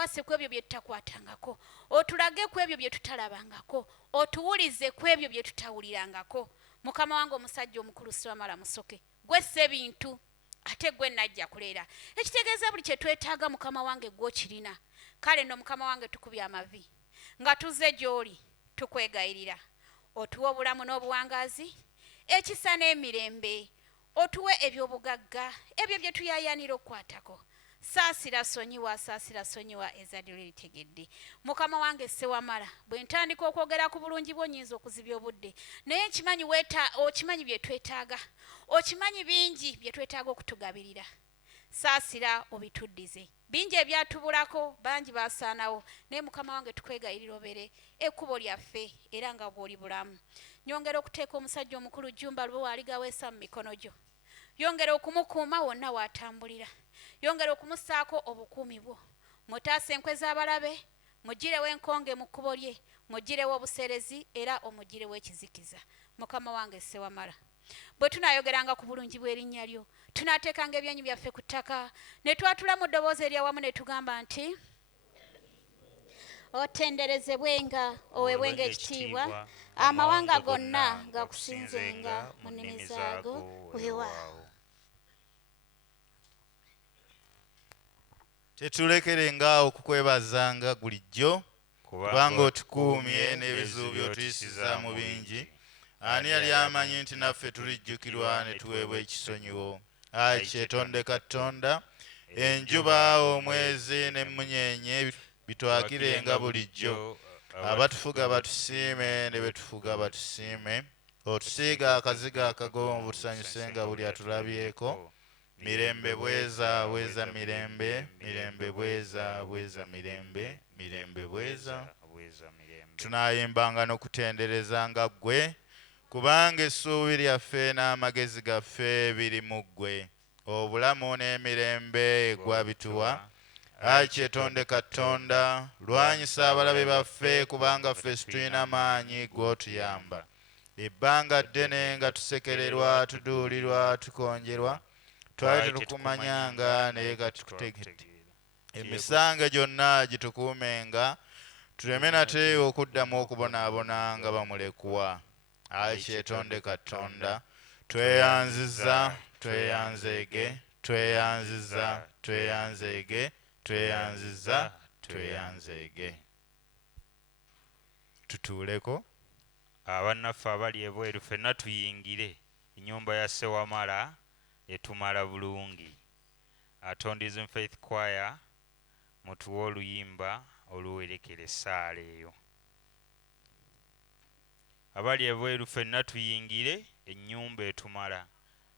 otukwase ku ebyo bye tutakwatangako, otulage ku ebyo bye tutalabangako, otuwulize ku ebyo bye tutawulirangako. Mukama wange omusajja omukulu Sewamala Musoke, gwe Ssebintu ate gwe najja kuleera. Ekitegeeza buli kye twetaaga Mukama wange gwe okirina. Kale nno Mukama wange tukubye amavi nga tuzze gy'oli tukwegayirira otuwe obulamu n'obuwangaazi, ekisa n'emirembe, otuwe eby'obugagga ebyo bye tuyaayaanira okukwatako. Saasira sonyiwa ezzadde lye litegedde. Mukama wange Sewamala, bwe ntandika okwogera ku bulungi bwo nnyinza okuzibya obudde, naye okimanyi bye twetaaga, okimanyi bingi bye twetaaga okutugabirira. Saasira obituddize. Bingi ebyatubulako, bangi baasaanawo, naye Mukama wange tukwegayirira obere ekkubo lyaffe era nga bw'oli bulamu. Nyongera okuteeka omusajja omukulu Jjumba Lubowa aligaweesa mu mikono gyo. Yongera okumukuuma wonna waatambulira. Yongera okumusaako obukuumi bwo. Mutaase enkwe z'abalabe, mugirewo enkonge mu kkubo lye, mugirewo obuseerezi era omugirewo ekizikiza. Mukama wange Sewamala, bwe tunaayogeranga ku bulungi bw'erinnya lyo, tunaateekanga ebyenyi byaffe ku ttaka, ne twatula mu ddoboozi eryawamu ne tugamba nti otenderezebwenga, oweebwenga ekitiibwa, amawanga gonna gakusinzenga mu nnimi zaago weewaawo. Tetulekerenga okukwebazanga bulijjo, kubanga otukuumye n'ebizibu by'otuyisiza mu bingi. Ani yali amanyi nti naffe tulijjukirwa ne tuweebwa ekisonyiwo? Ayi Kyetonde Katonda, enjuba, omwezi n'emmunyeenye bitwakirenga bulijjo. Abatufuga batusiime ne betufuga batusiime. Otusiiga akaziga akagonvu tusanyusenga buli atulabyeko. Mirembe bweza bweza mirembe, mirembe bweza bweza mirembe, mirembe bweza bweza mirembe. Tunaayimbanga n'okutenderezanga ggwe, kubanga essuubi lyaffe n'amagezi gaffe biri mu ggwe. Obulamu n'emirembe egwa bituwa. Ayi Kyetonde Katonda, lwanyisa abalabe baffe, kubanga ffe situlina maanyi g'otuyamba. Ebbanga ddene nga tusekererwa, tuduulirwa, tukonjerwa, twali tetukumanyanga naye nga tukutegedde. Emisango gyonna gitukuumenga, tuleme nate okuddamu okubonaabona nga bamulekuwa. Ayi Kyetonde Katonda, tweyanziza, tweyanzeege, tweyanziza, tweyanzeege, tweyanziza, tweyanzeege. Tutuuleko. Abannaffe abali ebweru ffenna tuyingire ennyumba ya Sewamala etumala bulungi. Atondism Faith Choir mutuwe oluyimba oluwerekera essaala eyo. Abali ebweru ffenna tuyingire ennyumba etumala,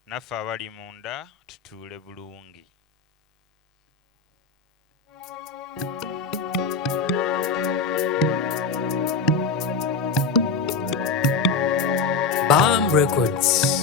naffe abali munda tutuule bulungi. BAM Records.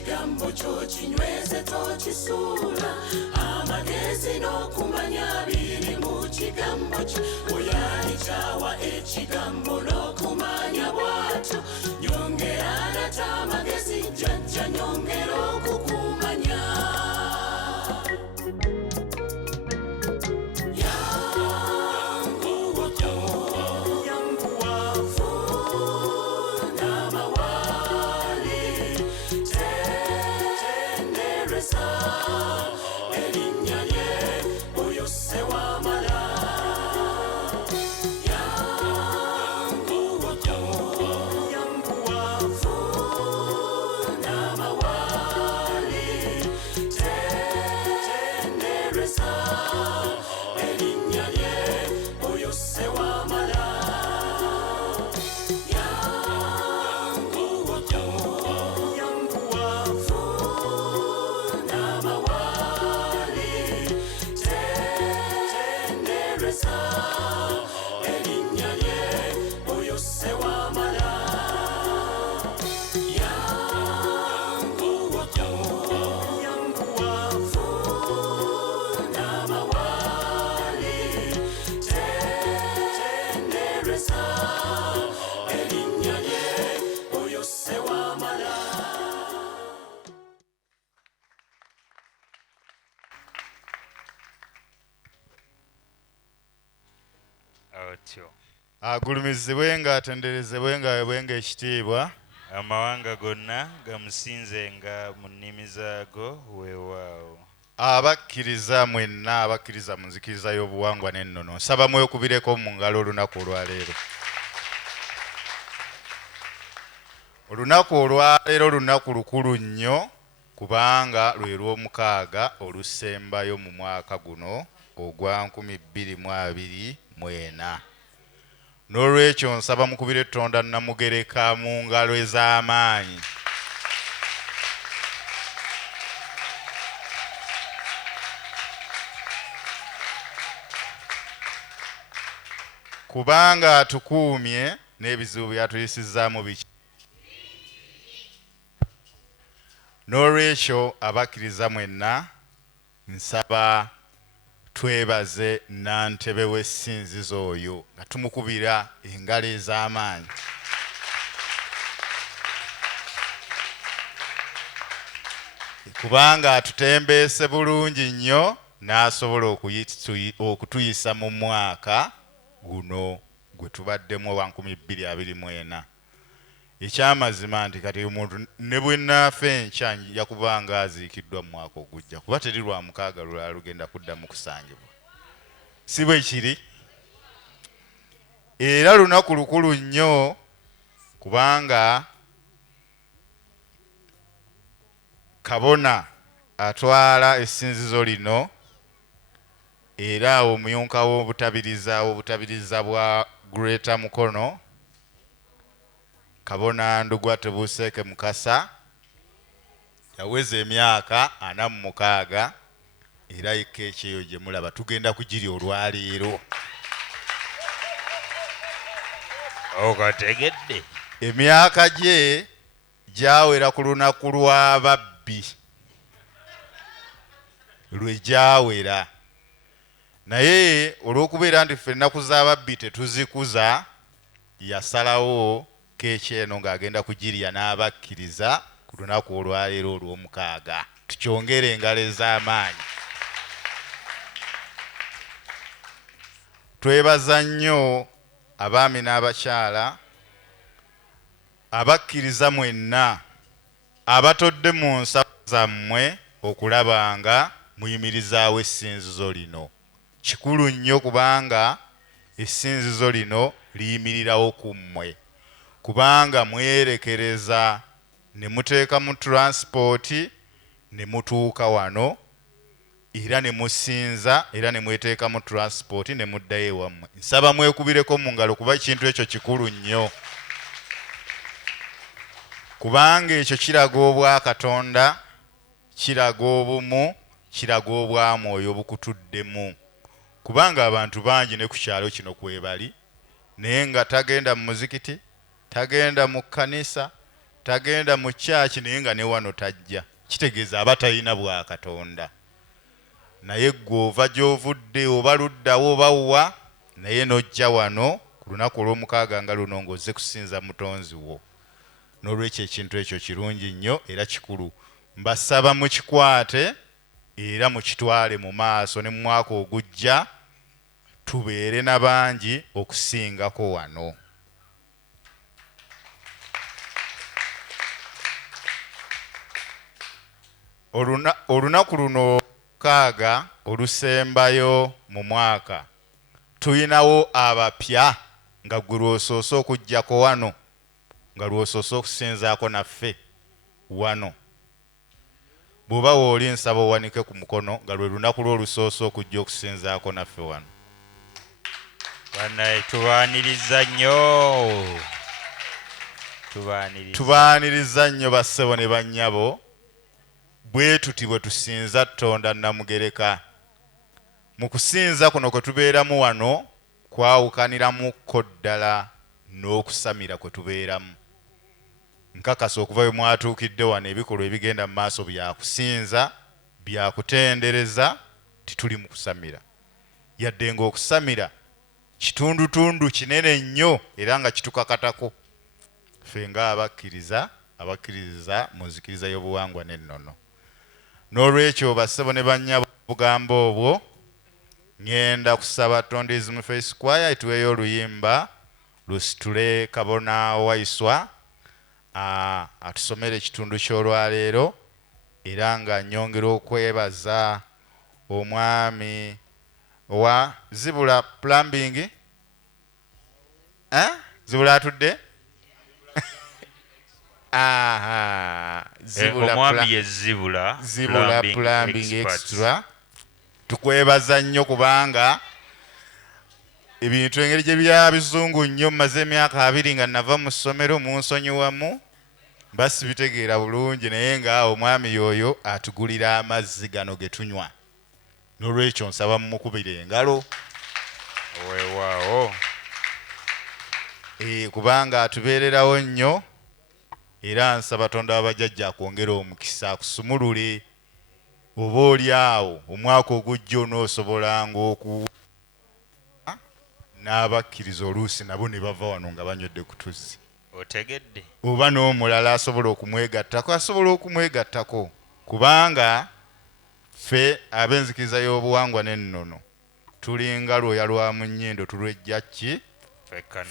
ekigambo kyo kinyweze tokisuula amagezi n'okumanya biri mu kigambo kyo oyalikyawa ekigambo n'okumanya bwatyo nyongera nata amagezi jjajja nyongera okukumanya agulumizibwenga atenderezebwenga webwenga ekitiibwa amawanga gonna gamusinzenga mu nnimi zaago weewaawo abakkiriza mwenna abakkiriza mu nzikiriza y'obuwangwa n'ennono nsaba mwekubireko mu ngalo olunaku olwaleero olunaku olwaleero lunaku lukulu nnyo kubanga lwe lw'omukaaga olusembayo mu mwaka guno ogwa 2024 n'olwekyo nsaba mukubire Tonda Namugereka mu ngalo ez'amaanyi kubanga atukuumye n'ebizibu byatuyisizaamu biki n'olwekyo abakkiriza mwenna nsaba twebaze Nantebe w'essinzizo oyo nga tumukubira engalo ez'amaanyi kubanga atutembeese bulungi nnyo n'asobola okutuyisa mu mwaka guno gwe tubaddemu owa 2024 ekyamazima nti kati omuntu ne bwe naafa enkya nja kuba nga aziikiddwa mu mwaka ogujja kuba teri lwa mukaaga lulala lugenda kudda mu kusangibwa si bwe kiri era lunaku lukulu nnyo kubanga kabona atwala essinzizo lino era omuyunka w'obutabiriza bwa Greater Mukono Kabona Ndugwa Tebuseeke Mukasa yaweza emyaka 46 era ikeeki eyo gye mulaba tugenda kugirya olwaleero okategedde emyaka gye gyawera ku lunaku lw'ababbi lwe gyawera naye olw'okubeera nti ffe ennaku z'ababbi tetuzikuza yasalawo keeki eno ng'agenda kugirya n'abakkiriza ku lunaku olwaleero olw'omukaaga tukyongere engalo ez'amaanyi twebaza nnyo abaami n'abakyala abakkiriza mwenna abatodde mu nsawo zammwe okulaba nga muyimirizaawo essinzizo lino kikulu nnyo kubanga essinzizo lino liyimirirawo ku mmwe kubanga mwerekereza ne muteeka mu transport ne mutuuka wano era ne musinza era ne mweteeka mu transport ne muddayo ewammwe nsaba mwekubireko mu ngalo kuba ekintu ekyo kikulu nnyo kubanga ekyo kiraga obwa Katonda kiraga obumu kiraga obwa Mwoyo obukutuddemu kubanga abantu bangi ne ku kyalo kino kwebali naye nga tagenda mu muzikiti tagenda mu kkanisa tagenda mu kyaki naye nga ne wano tajja, kitegeeza aba talina bwa Katonda. Naye ggwe ova gy'ovudde oba luddawo oba wa, naye n'ojja wano ku lunaku olw'omukaaga nga luno ng'ozze kusinza mutonzi wo. N'olwekyo ekintu ekyo kirungi nnyo era kikulu. Mbasaba mukikwate era mukitwale mu maaso ne mu mwaka ogujja tubeere na bangi okusingako wano. Olunaku luno kaaga olusembayo mu mwaka tuyinawo abapya nga gwe lwosoose okujjako wano, nga lwosoose okusinzaako naffe wano. Bw'oba wooli nsaba owanike ku mukono nga lwe lunaku lw'olusoose okujja okusinzaako naffe wano. Bannaye tubaaniriza nnyo. Tubaaniriza nnyo bassebo ne bannyabo. Bwe tuti bwe tusinza Tonda Namugereka. Mu kusinza kuno kwe tubeeramu wano kwawukaniramuko ddala n'okusamira kwe tubeeramu. Nkakasa okuva bwe mwatuukidde wano ebikolwa ebigenda mu maaso bya kusinza, bya kutendereza, tituli mu kusamira. Yadde ng'okusamira kitundutundu kinene nnyo era nga kitukakatako. Ffe nga abakkiriza mu nzikiriza y'obuwangwa n'ennono. N'olwekyo bassebo ne bannyabo obugambo obwo, ngenda kusaba Tondeism Face Choir etuweeyo oluyimba lusitule Kabona Waiswa atusomere ekitundu ky'olwaleero, era nga nnyongera okwebaza omwami wa Zibula Plumbing. Zibula atudde? Omwami ye Zibula Plumbing Extra. Tukwebaza nnyo kubanga ebintu engeri gye bya bizungu nnyo mmaze emyaka 2 nga nava mu ssomero mu nsonyiwamu basi bitegeera bulungi, naye nga omwami yoyo atugulira amazzi gano ge tunywa. N'olwekyo nsaba mumukubire engalo. Weewaawo. Kubanga atubeererawo nnyo era nsaba Tonda w'abajjajja akwongera omukisa akusumulule. Oba oli awo omwaka ogujja onoosobolanga n'abakkiriza oluusi nabo ne bava wano nga banywedde ku tuzzi. Otegedde? Oba n'omulala asobola okumwegattako, kubanga ffe ab'enzikiriza y'obuwangwa n'ennono tulinga lwoya lwa mu nnyindo tulwejjaki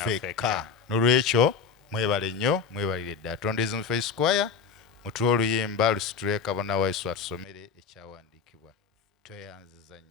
fekka. N'olwekyo mwebale nnyo, mwebalire ddala. Tondeism Face Choir mutuwe oluyimba lusitule Kabona Waiswa atusomere ekyawandiikibwa. Tweyanziza nnyo.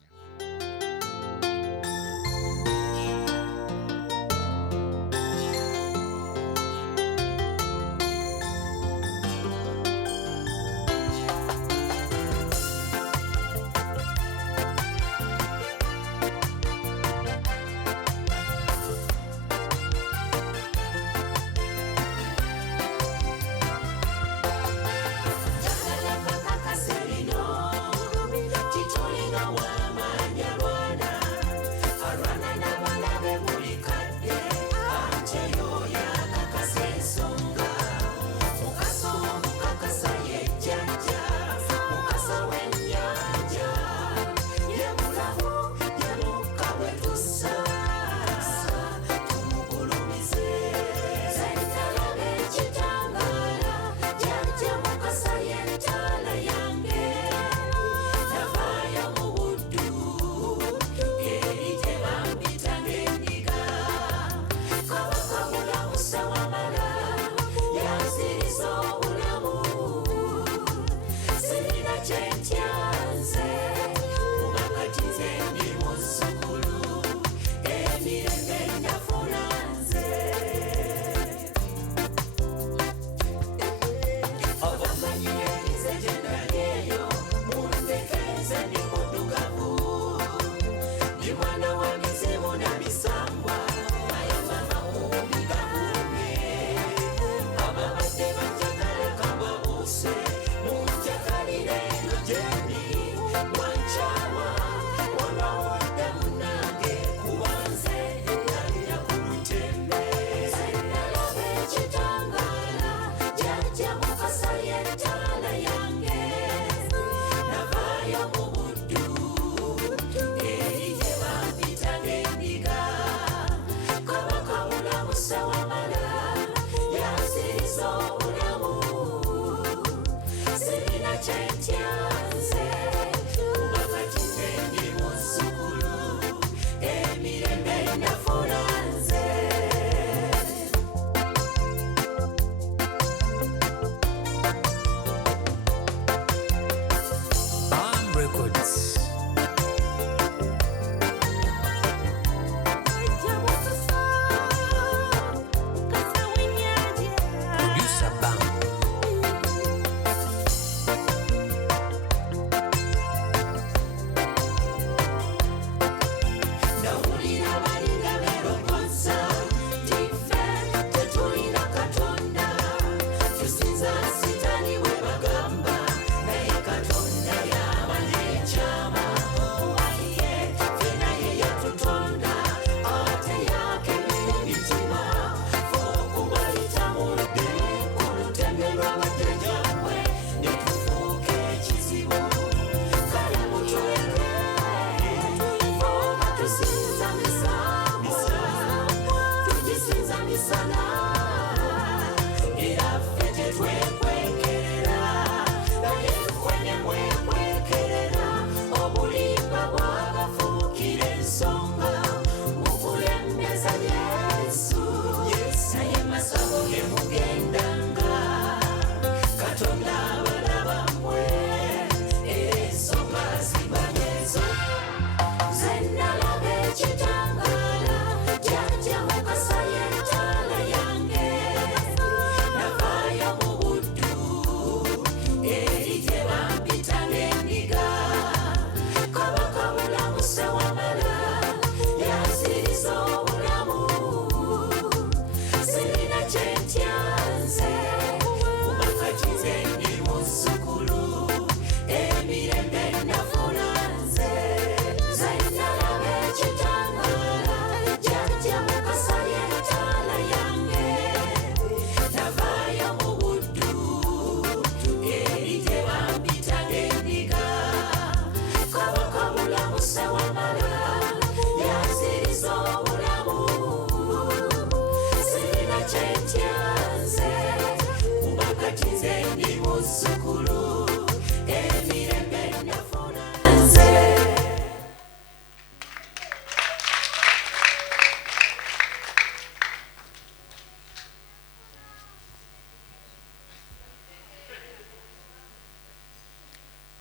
Yeah.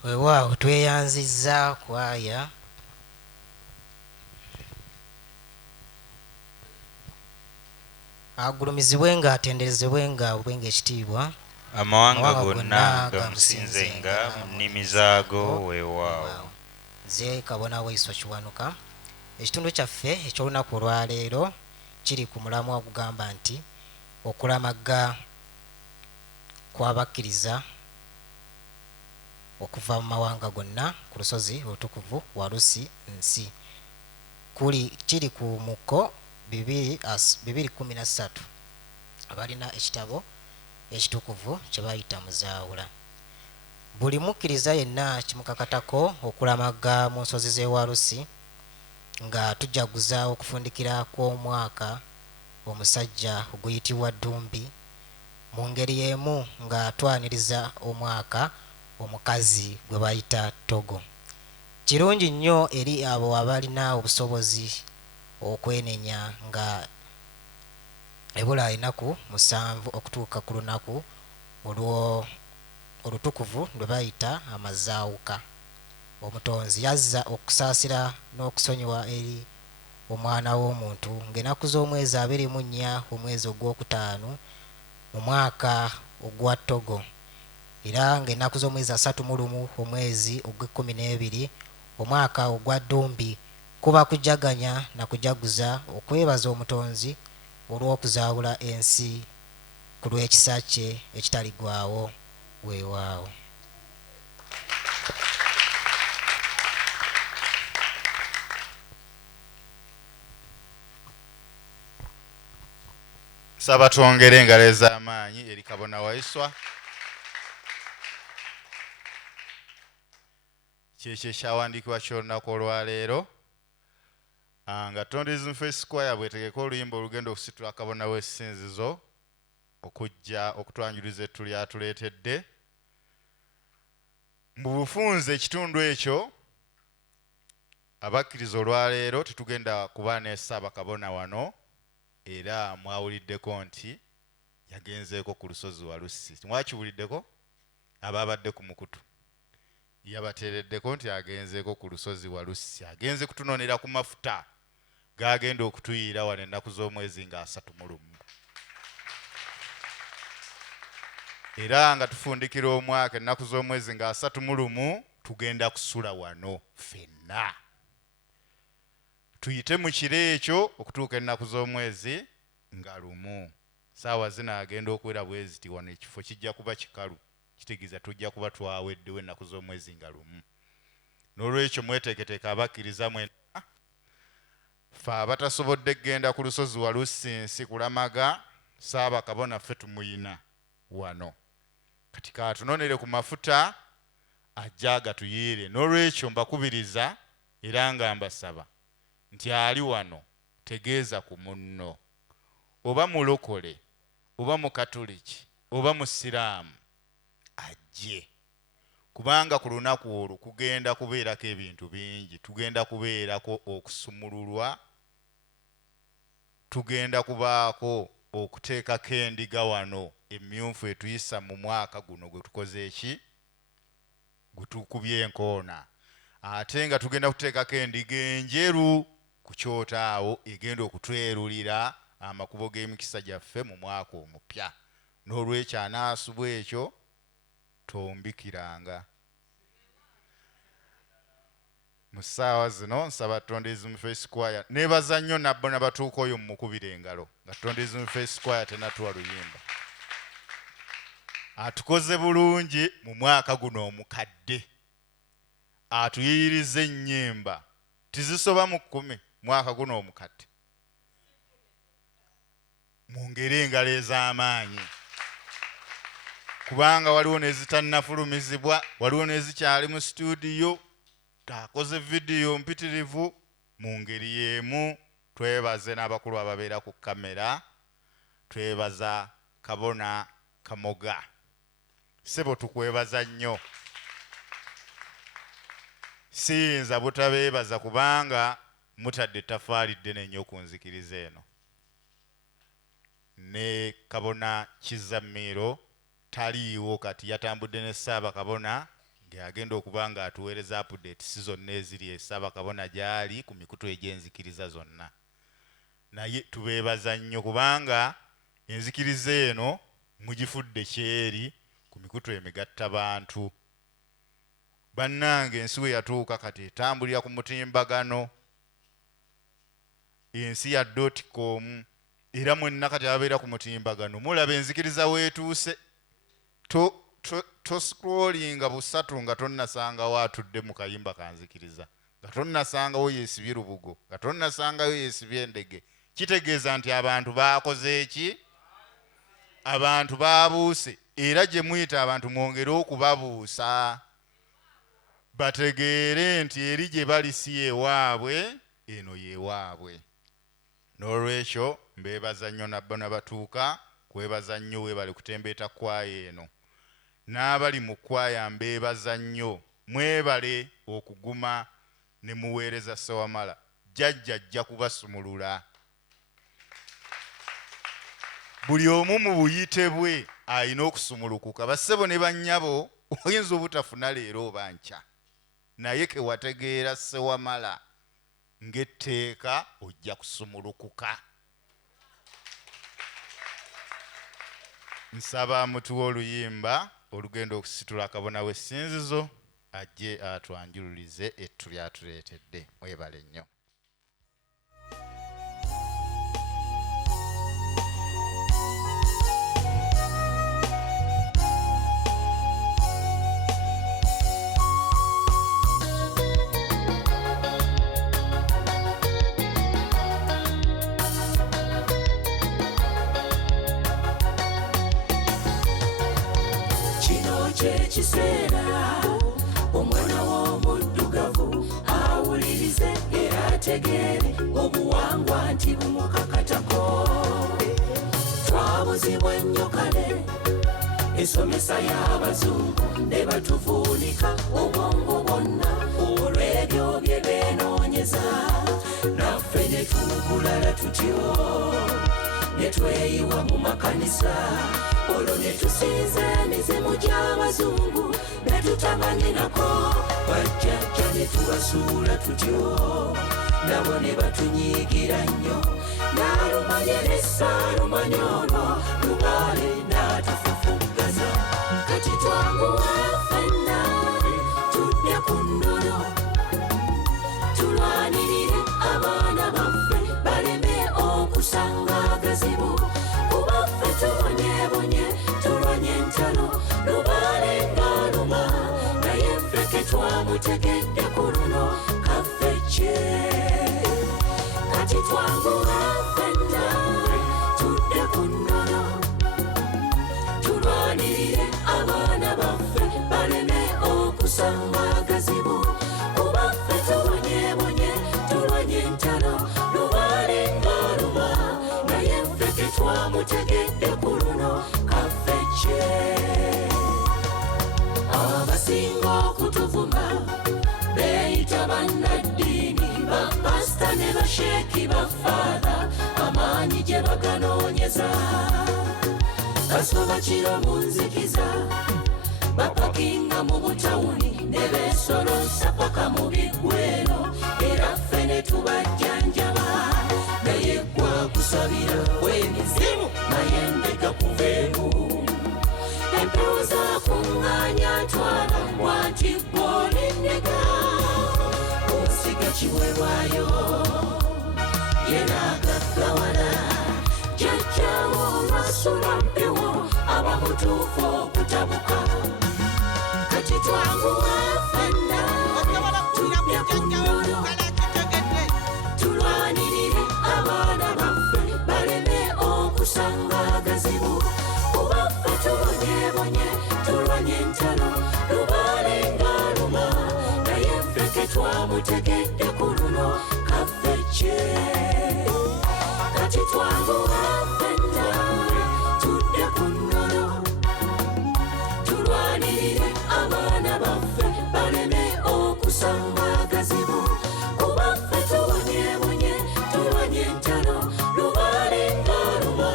weewaawo tweyanzizza kwaya agulumizibwenga atenderezebwenga obwenga ekitiibwa amawanga gonna gamusinzenga mu nnimi zaago weewaawo. nze kabona waiswa kiwanuka. ekitundu kyaffe ekyolunaku olwaleero kiri ku mulamwa ogugamba nti okulamaga kwabakkiriza okuva mu mawanga gonna ku lusozi olutukuvu walusi nsi kiri ku Mukko 2:13 abalina ekitabo ekitukuvu kye bayita Muzaawula. buli mukkiriza yenna kimukakatako okulamaga mu nsozi z'ewalusi nga tujaguza okufundikira kw'omwaka omusajja oguyitibwa Ddumbi, mu ngeri y'emu nga twaniriza omwaka omukazi gwe bayita Togo. kirungi nnyo eri abo abalina obusobozi okwenenya nga ebula enaku 7 okutuuka ku lunaku olutukuvu lwe bayita amazaawuka. omutonzi yazza okusaasira n'okusonyiwa eri omwana w'omuntu ng'enaku z'omwezi 24 omwezi ogwokutaano mu mwaka ogwa Togo, era ng'ennaku z'omwezi 31 omwezi ogw'ekkumi omwaka ogwa Ddumbi kuba kujaganya na kujaguza okwebaza omutonzi olw'okuzaawula ensi ku lw'ekisa kye ekitaligwawo weewaawo. Saba twongere engalo ez'amaanyi eri Kabona Waiswa. Kyekyo ekyawandiikibwa ky'olunaku olwaleero nga Tondeism Faith Choir bwetegeka oluyimba olugenda okusitula Kabona w'essinzizo okujja okutwanjuluza ettu lyatuleetedde. Mu bufunze ekitundu ekyo abakkiriza olwaleero tetugenda kuba ne Ssaabakabona wano, era mwawuliddeko nti yagenzeeko ku lusozi Walusi. Mwakiwuliddeko? Ababadde ku mukutu yabateereddeko nti agenzeeko ku lusozi Walusi, agenze kutunoonera ku mafuta gagenda okutuyiira wano ennaku z'omwezi nga 31, era nga tufundikira omwaka ennaku z'omwezi nga 31 tugenda kusula wano ffenna. Tuyite mu kiro ekyo okutuuka ennaku z'omwezi nga 1. Saawa zino agenda okuwera bwe ziti wano ekifo kijja kuba kikalu, kitegeeza tujja kuba twaweddewo ennaku z'omwezi nga 1. N'olwekyo mweteeketeeka abakkiriza mwenna ffe abatasobodde kgenda ku lusozi Walusi nsi kulamaga Ssaabakabona ffe tumuyina wano. Kati katunonere ku mafuta ajja agatuyiire. N'olwekyo mbakubiriza era nga mbasaba nti ali wano tegeeza ku munno, oba mulokole oba mukatoliki oba musiraamu, ajje, kubanga ku lunaku olwo kugenda kubeerako ebintu bingi. Tugenda kubeerako okusumululwa, tugenda kubaako okuteekako endiga wano emmyufu etuyisa mu mwaka guno gwe tukoze eki, gwe tukubye enkoona, ate nga tugenda kuteekako endiga enjeru ku kyoto awo egenda okutwerulira amakubo g'emikisa gyaffe mu mwaka omupya. N'olwekyo anaasubwa ekyo tombikiranga. Mu ssaawa zino nsaba Tondeism Faith Choir neebaza nnyo nabbo nabatuuka oyo mumukubira engalo nga Tondeism Faith Choir tenatuwa luyimba. Atukoze bulungi mu mwaka guno omukadde, atuyiyiriza ennyimba tizisoba mu 10 mwaka guno omukadde. Mungere engalo ez'amaanyi, kubanga waliwo nezitannafulumizibwa, waliwo nezikyali mu studio, takoze vidiyo mpitirivu. Mu ngeri y'emu twebaze n'abakulu ababeera ku kamera, twebaza Kabona Kamoga. Sebo tukwebaza nnyo, siyinza butabeebaza kubanga mutadde ettafaali ddene nnyo ku nzikiriza eno. Ne Kabona Kizammiro taliiwo kati, yatambudde ne Ssaabakabona ng'agenda okuba nga atuweereza update si zonna eziri esaba kabona gyali ku mikutu egy'enzikiriza zonna. Naye tubeebaza nnyo kubanga enzikiriza eno mugifudde kyeri ku mikutu emigatta bantu. Bannange ensi we yatuuka kati etambulira ku mutimbagano, ensi ya .com, era mwenna kati ababeera ku mutimbagano mulaba enzikiriza weetuuse. Toscrollinga busatu nga tonnasangawo atudde mu kayimba kanzikiriza, nga tonnasangawo yeesibye lubugo, nga tonnasangayo yeesibye endege. Kitegeeza nti abantu baakoze eki? Abantu baabuuse, era gye muyita abantu mwongere okubabuusa bategeere nti eri gye bali si yewaabwe, eno yewaabwe. N'olwekyo mbeebaza nnyo nabbona batuuka, kwebaza nnyo weebale kutembeeta kwaya eno. N'abali mu kwaya mbeebaza nnyo, mwebale okuguma ne muweereza Ssewamala. Jjajja kubasumulula. Buli omu mu buyite bwe alina okusumulukuka. Bassebo ne bannyabo oyinza obutafuna leero oba nkya, naye ke wategeera Ssewamala ng'etteeka ojja kusumulukuka. Nsaba mutuwa oluyimba olugenda okusitula akabona w'essinzizo ajje atwanjululize ettu lyatuleetedde. Mwebale nnyo. Kiseera omwana w'omuddugavu awulirize era ategeere obuwangwa nti bumukakatako. Twabuzibwa nnyo kale ensomesa y'abazungu ne batuvuunika obwongo bwonna olw'ebyo bye beenoonyeza. Naffe ne tugulala tutyo ne tweyiwa mu makanisa, olwo ne tusinza emizimu gy'abazungu ne tutamanyi nako. Bajjajja ne tubasuula tutyo, nabo ne batunyiigira nnyo. N'alumanye ne Saalumanye olwo Lubaale n'atufufuggaza. Kati twanguwa ffenna tudde ku nnono, tulwanirire abaana baffe baleme okusanga agazibu. Kuba ffe tubonyebonye tulwanye entalo, Lubaale ng'aluma, naye ffe ke twamutegedde ku luno kaffe kye. Kati twanguwa ffenna tudde ku nnono, tulwanirire abaana baffe baleme okusanga agazibu. Kuba ffe tubonyebonye tulwanye entalo, Lubaale ng'aluma, naye ffe ke twamutegedde ku luno kaffe kye. Abasinga okutuvuma beeyita bannaddiini, bapasita ne basheeki bafaada, amaanyi gye baganoonyeza. Basoba kiro mu nzikiza, bapakinga mu butawuni ne beesoloosa paka mu biggwero, era ffe ne tubajjanjaba. Naye gwa kusabira w'emizimu mayembe gakuveemu, empewo zaakuŋŋaanya ntwala wanti gw'olinnega. Osiga kiweebwayo yena agaggawala, jjajjaawo olwasula mpewo aba mutuufu okutabuka. Kati twanguwa ffenna tudde ku nnono, tulwanirire abaana baffe baleme okusanga agazibu. Kuba ffe tubonyebonye tulwanye entalo, Lubaale ng'aluma, naye ffe ke twamutegedde ku luno kaffe kye. Kati twanguwa ffenna tudde ku nnono, tulwanirire abaana baffe baleme okusanga agazibu. Kuba ffe tubonyebonye tulwanye entalo, Lubaale ng'aluma,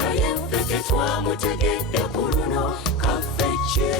naye ffe ke twamutegedde ku luno kaffe kye.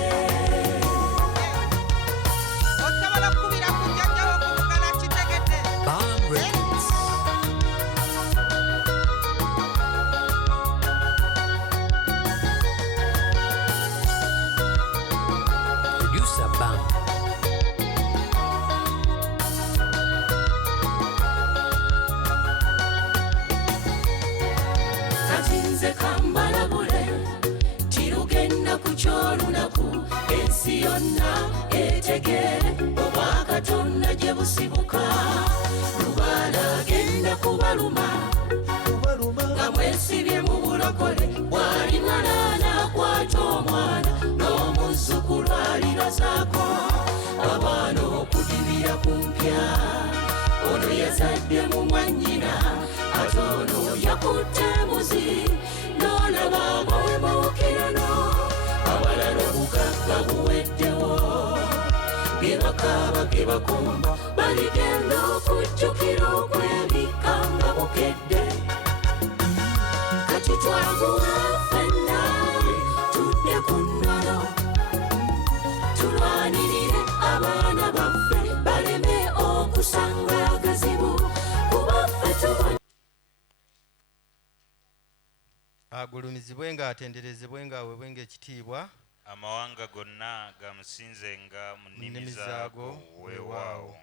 mutegere obwakatonda gye busibuka lubaala agenda kubaluma nga mwesibye mu bulokole bw'ali mwalaana akwata omwana n'omuzzukulu alirazaako abaana okudibira ku mpya ono yazadde mu mwannyina ate ono yakutte muzi n'olaba abawemuukirano abalala obugagga buweddewo ge bakaaba ge bakomba baligenda okujjukira okwebikka nga bukedde kati twaguwa ffenna tudde ku nnono tulwanirire abaana baffe baleme okusanga agazibu kuba ffe tubona agulumizibwe ng'atenderezebwe ng'aweebwenga ekitiibwa amawanga gonna gamusinzenga mu nnimi zaago weewaawo.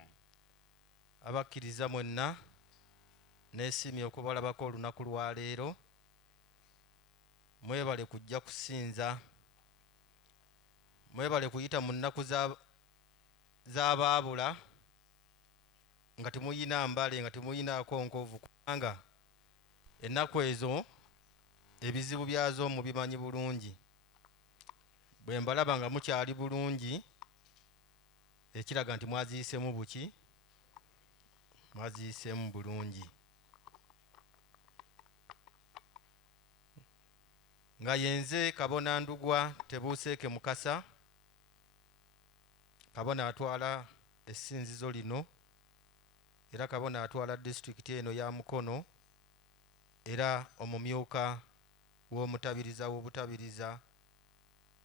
abakkiriza mwenna neesiimye okubalabako olunaku lwa leero mwebale kujja kusinza mwebale kuyita mu nnaku z'abaabula nga temuyina mbale nga temuyinaako nkovu kubanga ennaku ezo ebizibu byazo mubimanyi bulungi bwe mbalaba nga mukyali bulungi ekiraga nti mwaziyiseemu buki mwaziyiseemu bulungi nga yenze kabona ndugwa tebuuseeke mukasa kabona atwala essinzizo lino era kabona atwala disitulikiti eno ya Mukono era omumyuka w'omutabiriza w'obutabiriza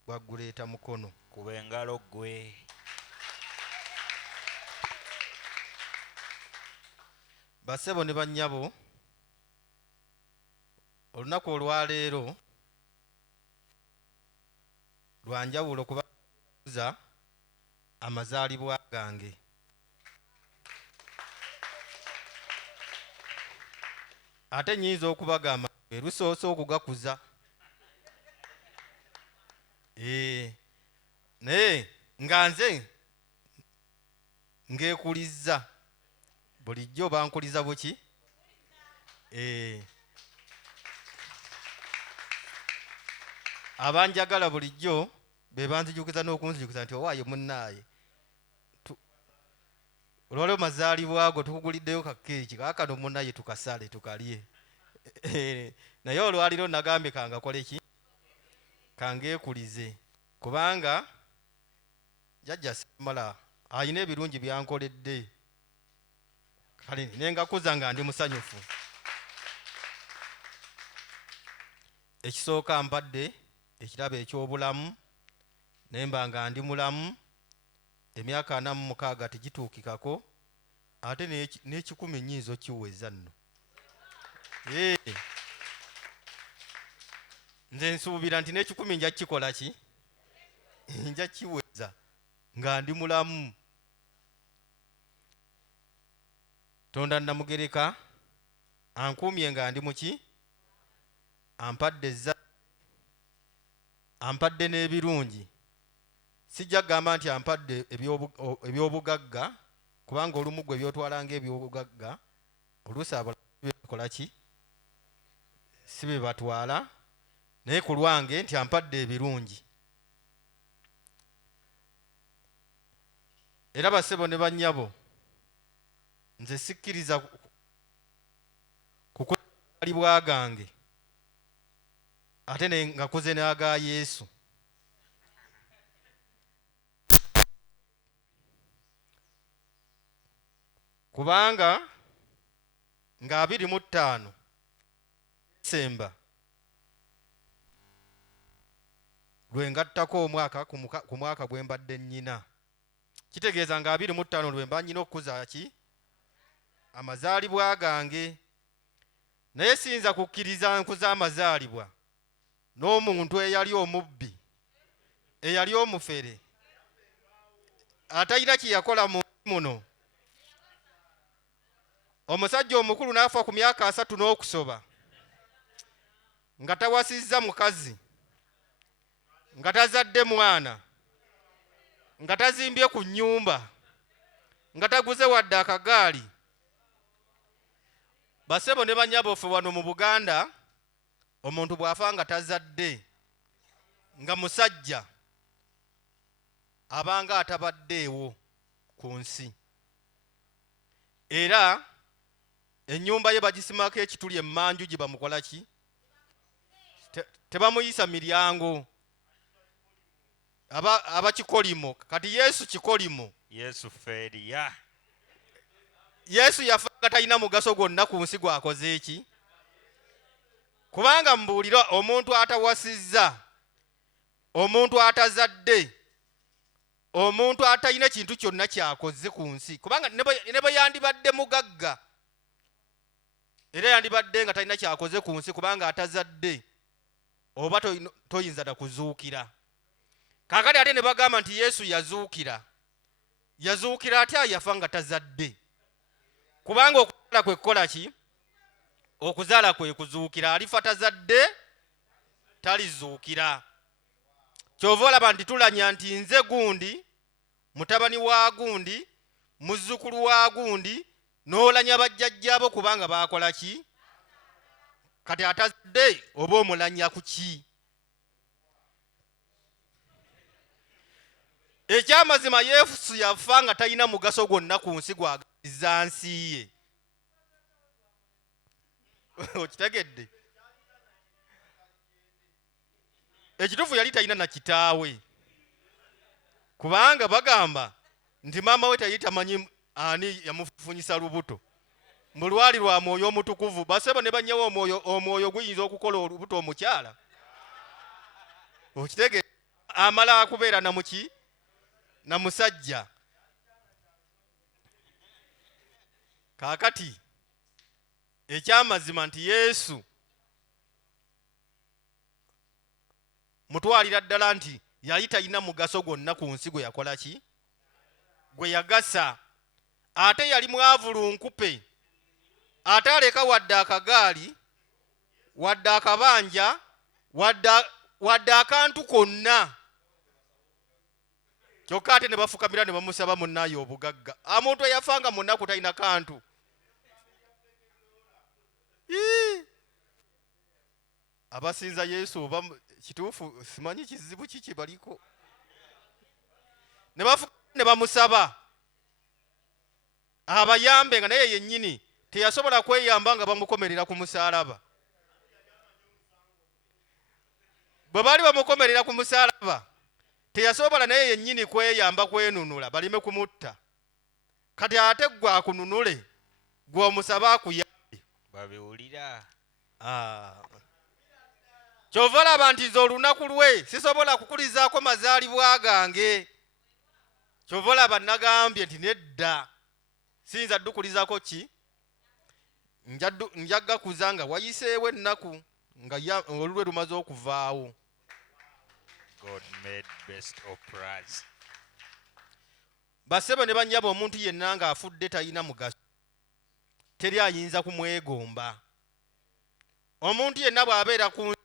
bwa Guleeta Mukono. kuba engalo ggwe. Bassebo ne bannyabo olunaku olwaleero lwanjawulo kubaza amazaalibwa gange. Ate nnyinza okubagamba lusoose okugakuza naye nga nze ngeekuliza bulijjo bankuliza buki abanjagala bulijjo be banzijukiza n'okunzijukiza nti owaayo munnaaye olwaliwo mazaalibwa ago tukuguliddeyo kakeeki kaakano munnaaye tukasale tukalye naye olwaliro nagambye kangakole ki kangeekulize kubanga jjajja Samala ayina ebirungi byankoledde kale nengakuza nga ndi musanyufu. Ekisooka mpadde ekirabo eky'obulamu nemba nga ndi mulamu emyaka 46 tegituukikako ate n'ekikumi nnyinza okiweza nno. Nze nsuubira nti n'ekikumi nja kikola ki nja kiweza nga ndi mulamu. Tonda Namugereka ankuumye nga ndi muki ampadde ampadde n'ebirungi sijja kugamba nti ampadde ebyobugagga kubanga olumu gwe byotwalanga ebyobugagga oluusi abakola ki si be batwala naye ku lwange nti ampadde ebirungi. Era bassebo ne bannyabo nze sikkiriza kukwalibwa gange ate ngakuze n'aga Yesu. Kubanga nga 25 Desemba lwe ngattako omwaka ku mwaka bwe mbadde nnyina. Kitegeeza nga 25 lwe mba nnyina okukuza ki amazaalibwa gange. Naye siyinza kukkiriza nkuza amazaalibwa n'omuntu eyali omubbi eyali omufere atayina kye yakola mu muno. Omusajja omukulu n'afa ku myaka 3 n'okusoba nga tawasizza mukazi nga tazadde mwana nga tazimbye ku nnyumba, nga taguze wadde akagaali. Basebo ne banyaboffe wano mu Buganda, omuntu bw'afa nga tazadde nga musajja abanga atabaddeewo ku nsi, era ennyumba ye bagisimako ekituli emmanju gye bamukola ki? Tebamuyisa miryango. Aba kikolimo. Kati Yesu kikolimo. Yesu feriya. Yesu yafa nga talina mugaso gwonna ku nsi gwakoze eki? Kubanga mbuulira, omuntu atawasizza, omuntu atazadde, omuntu atalina kintu kyonna kyakoze ku nsi, kubanga ne bwe yandibadde mugagga era yandibadde nga talina kyakoze ku nsi kubanga atazadde, oba toyinza na kuzuukira. Kaakati ate ne bagamba nti Yesu yazuukira. Yazuukira atya? Yafa nga tazadde. Kubanga okuzaala kwe kukola ki? Okuzaala kwe kuzuukira. Alifa tazadde talizuukira. Kyova olaba nti tulanya nti nze gundi, mutabani wa gundi, muzzukulu wa gundi, n'olanya bajjajjaabo kubanga baakola ki? Kati atazadde oba omulanya ku ki? Ekyamazima Yesu yafa nga talina mugaso gwonna ku nsi gwagaliza nsi ye. Okitegedde? Ekituufu yali talina na kitaawe, kubanga bagamba nti maama we tayali tamanyi ani yamufunyisa lubuto. Mu lwali lwa Mwoyo Omutukuvu, basebo ne banyawo omwoyo guyinza okukola olubuto omukyala. Okitegedde? Amala akubeera na muki? Na musajja. Kaakati ekyamazima nti Yesu mutwalira ddala nti yali talina mugaso gwonna ku nsi gwe yakola ki? Gwe yagasa. Ate yali mwavulunkupe, ate aleka wadde akagaali, wadde akabanja, wadde akantu konna. Kyokka ate ne bafukamira ne bamusaba munnaaye obugagga. Omuntu eyafanga mu nnaku talina kantu. Abasinza Yesu oba kituufu simanyi kizibu kiki baliko. Ne bafukamira ne bamusaba abayambe, nga naye yennyini teyasobola kweyamba nga bamukomerera ku musaalaba. Bwe baali bamukomerera ku musaalaba, teyasobola naye yennyini kweyamba kwenunula baleme kumutta. Kati ate gwe akununule, gwe omusaba akuyambe. Babiwulira. Kyova olaba nti nze olunaku lwe sisobola kukulizaako mazaalibwa gange. Kyova olaba nagambye nti nedda siyinza ddukulizaako ki? Njagga kuza nga wayiseewo ennaku nga olulwe lumaze okuvaawo. God made best of prize. Basebo ne bannyaba, omuntu yenna ng'afudde talina mugaso, teri ayinza kumwegomba. Omuntu yenna bw'abeera ku nsi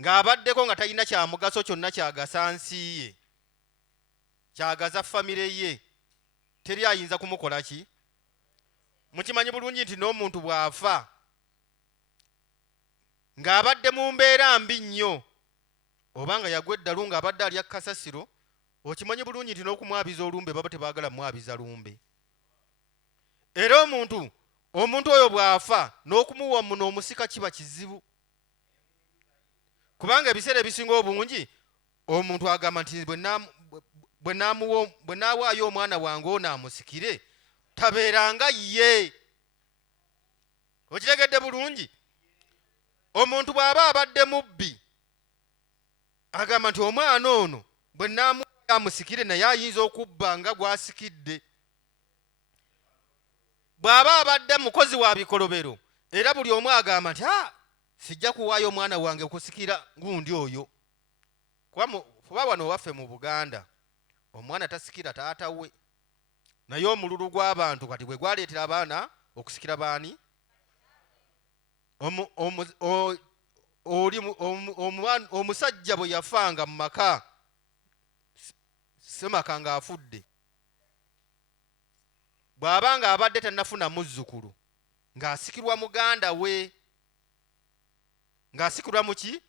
ng'abaddeko nga talina kya mugaso kyonna kyagasa nsi ye, kyagaza famire ye, teri ayinza kumukola ki? Mukimanyi bulungi nti n'omuntu bw'afa ng'abadde mu mbeera mbi nnyo, obanga yagwa eddalu ng'abadde alya kasasiro, okimanyi bulungi nti n'okumwabiza olumbe baba tebaagala mwabiza lumbe. Era omuntu oyo bw'afa n'okumuwa muno omusika kiba kizibu, kubanga ebiseera ebisinga obungi omuntu agamba nti bwe naawaayo omwana wange ono amusikire tabeeranga ye. Okitegedde bulungi? Omuntu bw'aba abadde mubbi agamba nti omwana ono bwe naamuwaayo amusikire naye ayinza okubba nga gw'asikidde. Bw'aba abadde mukozi wa bikolobero era buli omu agamba nti sijja kuwaayo omwana wange okusikira gundi oyo. Kuba wano waffe mu Buganda omwana tasikira taata we, naye omululu gw'abantu kati bwe gwaleetera abaana okusikira baani? Omusajja bwe yafanga mu maka, Semaka ng'afudde, bw'aba ng'abadde tannafuna muzzukulu ng'asikirwa muganda we, ng'asikirwa muki?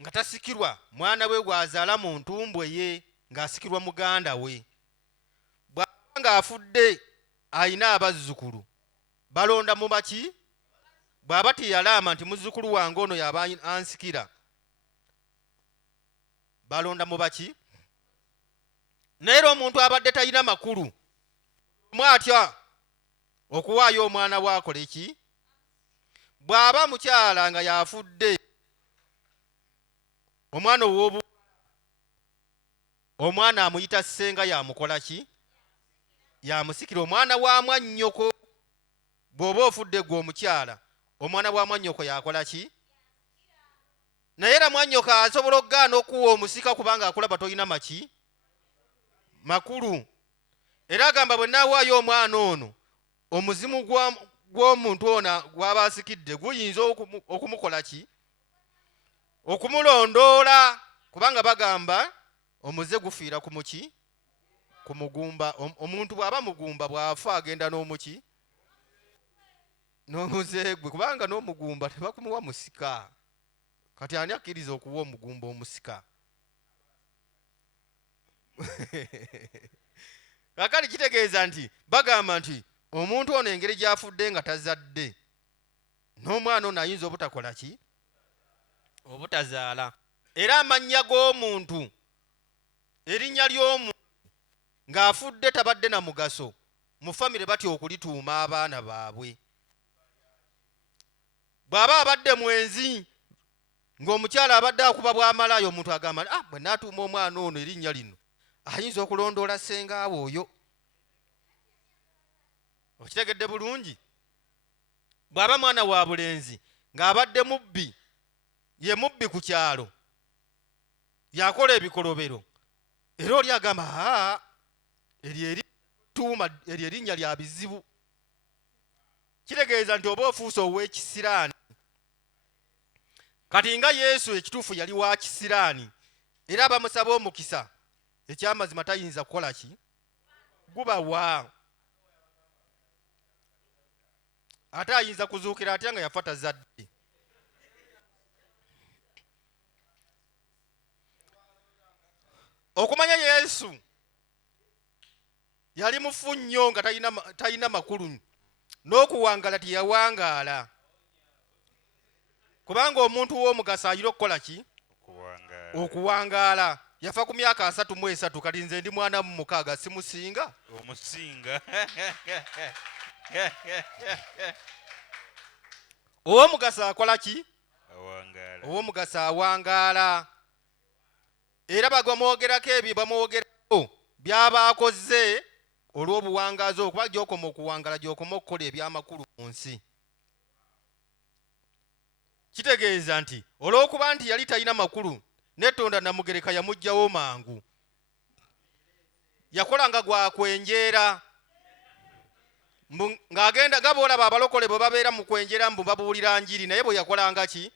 Nga tasikirwa mwana we gw'azaala mu ntumbwe ye, ng'asikirwa muganda we. Bw'aba ng'afudde ayina abazzukulu, balonda mu baki? Bw'aba teyalaama nti muzzukulu wange ono yaba ansikira, balonda mu baki? Naye era omuntu abadde talina makulu mwatya okuwaayo omwana we akole ki? Bw'aba mukyala nga yafudde, omwana ow'obu, omwana amuyita ssenga yamukola ki? Yamusikira. Omwana wa mwannyoko, bw'oba ofudde gwe omukyala, omwana wa mwannyoko yakola ki? Naye era mwannyoko asobola okugaana okuwa omusika kubanga akulaba tolina maki? Makulu. Era agamba bwe naawaayo omwana ono, omuzimu gw'omuntu ono gw'aba asikidde guyinza okumukola ki? Okumulondoola, kubanga bagamba omuze gufiira ku muki? Ku mugumba. Omuntu bw'aba mugumba bw'afa agenda n'omuki? N'omuze gwe, kubanga n'omugumba tebakumuwa musika. Kati ani akkiriza okuwa omugumba omusika? Kakali kitegeeza nti bagamba nti omuntu ono engeri gy'afudde nga tazadde, n'omwana ono ayinza obutakola ki? Obutazaala. Era amannya g'omuntu, erinnya ly'omuntu ng'afudde tabadde na mugaso, mu famire batya okulituuma abaana baabwe. Bw'aba abadde mwenzi ng'omukyala abadde akuba bw'amalayo, omuntu agamba bwe naatuuma omwana ono erinnya lino ayinza okulondoola ssengawe oyo. Okitegedde bulungi? Bw'aba mwana wa bulenzi ng'abadde mubbi, ye mubbi ku kyalo, yakola ebikolobero, era oli agamba eryo erinnya lya bizibu. Kitegeeza nti oba ofuuse ow'ekisiraani. Kati nga Yesu ekituufu yali wa kisiraani, era bamusaba omukisa, ekyamazima tayinza kukola ki? Gubawa. Ate ayinza kuzuukira atya nga yafa tazadde? Okumanya Yesu yali mufu nnyo nga talina makulu, n'okuwangaala teyawangaala, kubanga omuntu w'omugaso ayina okukola ki? Okuwangaala. Yafa ku myaka 33, kati nze ndi mwana mu 6, simusinga? Omusinga. Ow'omugaso akola ki? Awangaala. Ow'omugaso awangaala. Era bagomwogerako ebyo bamwogerako by'aba akoze olw'obuwangaazi, okuba gy'okoma okuwangaala, gy'okoma okukola eby'amakulu mu nsi. Kitegeeza nti olw'okuba nti yali talina makulu, netonda namugereka yamuggyawo mangu. Yakolanga gwakwenjeera, ng'agenda gaboolaba abalokole bwe babeera mu kwenjeera mbu babuulira njiri, naye bwe yakolanga ki?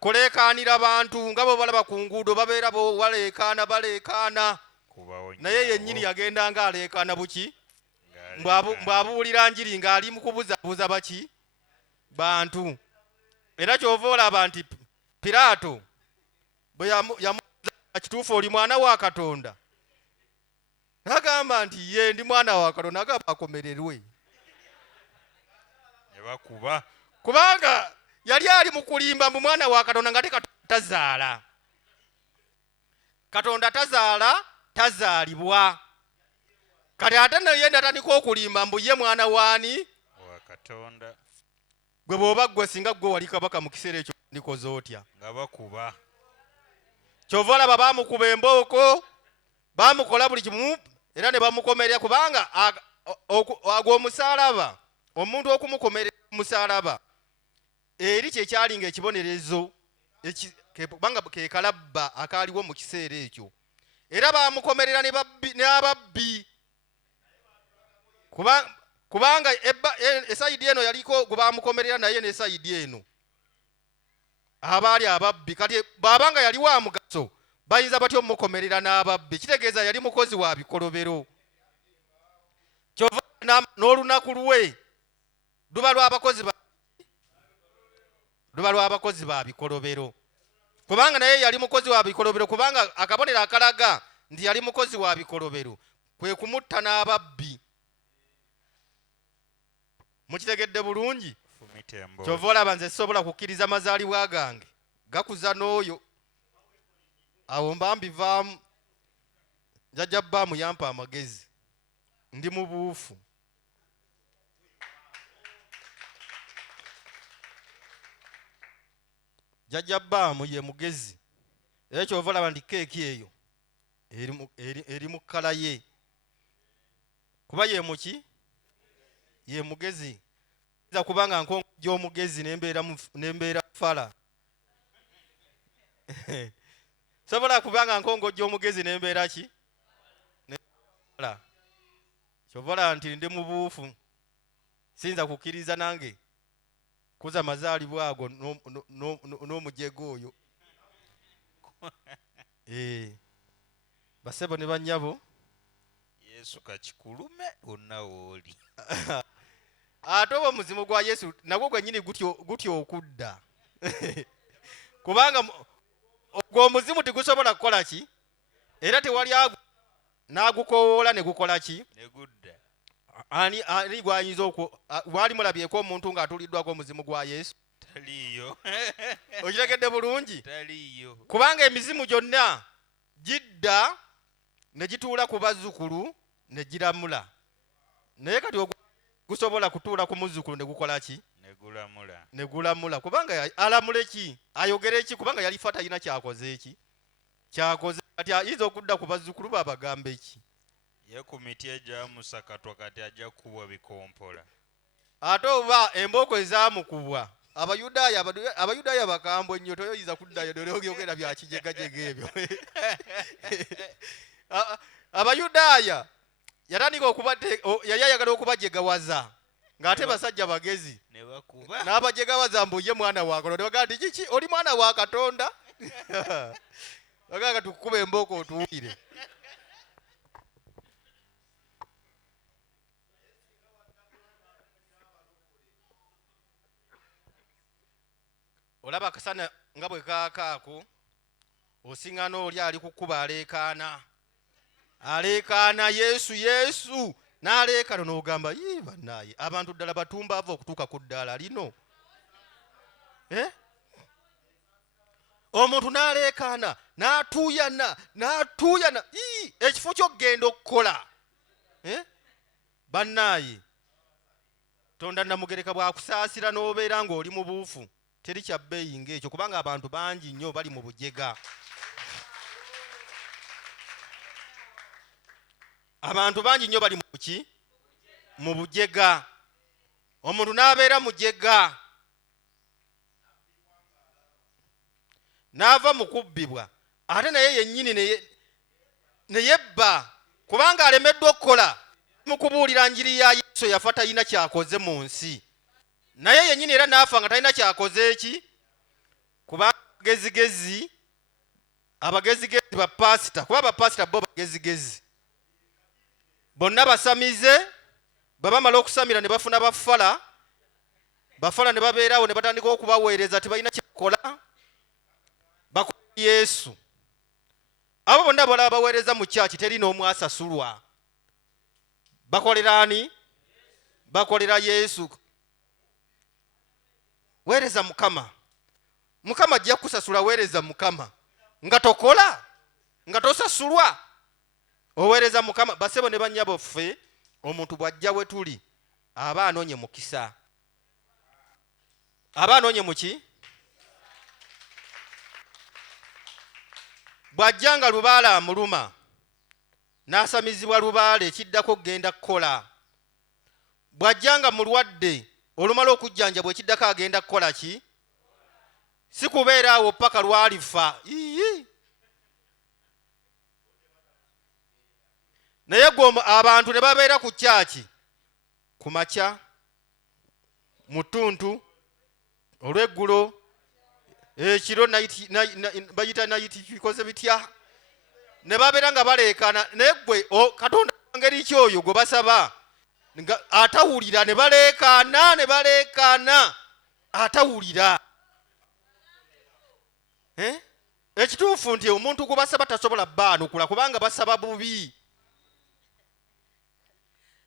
Kuleekaanira bantu, nga bwe balaba ku nguudo babeera baleekaana, naye yennyini yagendanga aleekaana buki? Mbw'abuulira njiri ng'ali mu kubuzabuza baki? Bantu. Era kyova olaba nti Piraato bwe yamubuuza kituufu oli mwana wa Katonda, n'agamba nti ye ndi mwana wa Katonda, agamba akomererwe. Ne bakuba. Kubanga yali ali mu kulimba mbu mwana wa Katonda nga te Katonda tazaala. Katonda tazaala, tazaalibwa. Kati ate naye natandika okulimba mbu ye mwana waani? Wa Katonda. Gwe bw'oba gwe singa gwe wali kabaka mu kiseera ekyo ndikoze otya? Nga bakuba. Kyova olaba baamukuba embooko, baamukola buli kimu, era ne bamukomerera, kubanga agwo omusaalaba, omuntu okumukomerera omusaalaba eri kyekyalinga ekibonerezo, kubanga ke kalabba akaaliwo mu kiseera ekyo. Era baamukomerera n'ababbi, kubanga esayidi eno yaliko gwe baamukomerera, naye n'esayidi eno abaali ababbi. Kati bw'abanga yali wa mugaso, bayinza batyo mukomerera n'ababbi. Kitegeeza yali mukozi wa bikolobero. Kyova n'olunaku lwe luba lw'abakozi ba bikolobero. Kubanga naye yali mukozi wa bikolobero, kubanga akabonero akalaga nti yali mukozi wa bikolobero kwe kumutta n'ababbi. Mukitegedde bulungi? Kyova olaba nze sobola kukkiriza mazaalibwa gange gakuza n'oyo. Awo mba mbivaamu. Jjajja bbaamu yampa amagezi, ndi mu buufu. Jjajja bbaamu ye mugezi. Era kyova olaba ndi keeki eyo eri mu kkala ye. Kuba ye muki? Ye mugezi. Iza kubanga nkongojja omugezi nembeera fala. Sobola kubanga nkongojja omugezi nembeera ki? Fala. Kyovola nti ndi mu buufu. Siyinza kukkiriza nange kuza mazaalibwa ago n'omujego oyo. Basebo ne bannyabo, Yesu kakikulume wonna wooli. ate oba omuzimu gwa Yesu nagwo gwennyini gutyo okudda. Kubanga ogwo omuzimu tegusobola kukola ki? Era tewali n'agukoowoola ne gukola ki? Ne gudda. Ani gwayinza wali mulabyeko omuntu ng'atuuliddwako omuzimu gwa Yesu? Taliiyo. Okitegedde bulungi? Taliiyo. Kubanga emizimu gyonna gidda ne gituula ku bazzukulu ne giramula. Naye kati gusobola kutuula ku muzzukulu ne gukola ki? Ne gulamula. Kubanga alamule ki? Ayogere ki? Kubanga yali fa talina kyakoze ki? Kyakoze kati ayinza okudda ku bazzukulu babagambe ki? Ye ku miti egyamusakatwa kati ajja kukubwa bikompola. Ate oba embooko ezaamukubwa Abayudaaya bakambwe nnyo, toyinza kuddayo n'oyogera bya kijegajega ebyo. Abayudaaya yali ayagala okubajegawaza ng'ate basajja bagezi. Ne bakuba. N'abajegawaza mbu ye mwana wa Katonda. Ne bagamba nti kiki? Oli mwana wa Katonda? Bagamba tukukuba embooko otuwulire. Olaba akasana nga bwe kaakaako, osiŋŋana oli ali kukuba aleekaana Yesu Yesu, n'aleekaana n'ogamba yee bannaaye abantu ddala batumba ava okutuuka ku ddaala lino. Omuntu n'aleekaana n'atuuyana ekifo ky'okgenda okukola. Bannaaye Tonda Namugereka bw'akusaasira n'obeera ng'oli mu buufu, teri kya bbeeyi ng'ekyo, kubanga abantu bangi nnyo bali mu bujega. Abantu bangi nnyo bali mu ki? Mu bujega. Omuntu n'abeera mujega n'ava mu kubbibwa, ate naye yennyini ne yebba, kubanga alemeddwa okukola mu kubuulira njiri ya Yesu yafa talina kyakoze mu nsi. Naye yennyini era n'afa nga talina kyakoze ki? Kuba abagezigezi bapasita, kuba bapasita bo bagezigezi. Bonna basamize, babamala okusamira ne bafuna bafala ne babeerawo ne batandika okubaweereza tebalina kyakola. Bakola Yesu. Abo bonna balaba baweereza mu kyaki teri n'omu asasulwa. Bakolera ani? Bakolera Yesu. Weereza Mukama. Mukama ajja kusasula, weereza Mukama. Nga tokola, nga tosasulwa, oweereza Mukama. Basebo ne bannyabo ffe, omuntu bw'ajja we tuli aba anoonye mukisa. Aba anoonye muki? Bw'ajja nga lubaala amuluma n'asamizibwa lubaala, ekiddako genda kukola. Bw'ajja nga mulwadde, olumala okujjanjabwa ekiddako agenda kukola ki? Si kubeera awo paka lwalifa. Naye abantu ne babeera ku kyaki ku makya, mu ttuntu, olw'eggulo, ekiro bayita nayiti, bikoze bitya? ne babeera nga baleekaana naye gwe katonda ngeri ki oyo gwe basaba atawulira ne baleekaana atawulira. Ekituufu nti omuntu gwe basaba tasobola baanukula kubanga basaba bubi.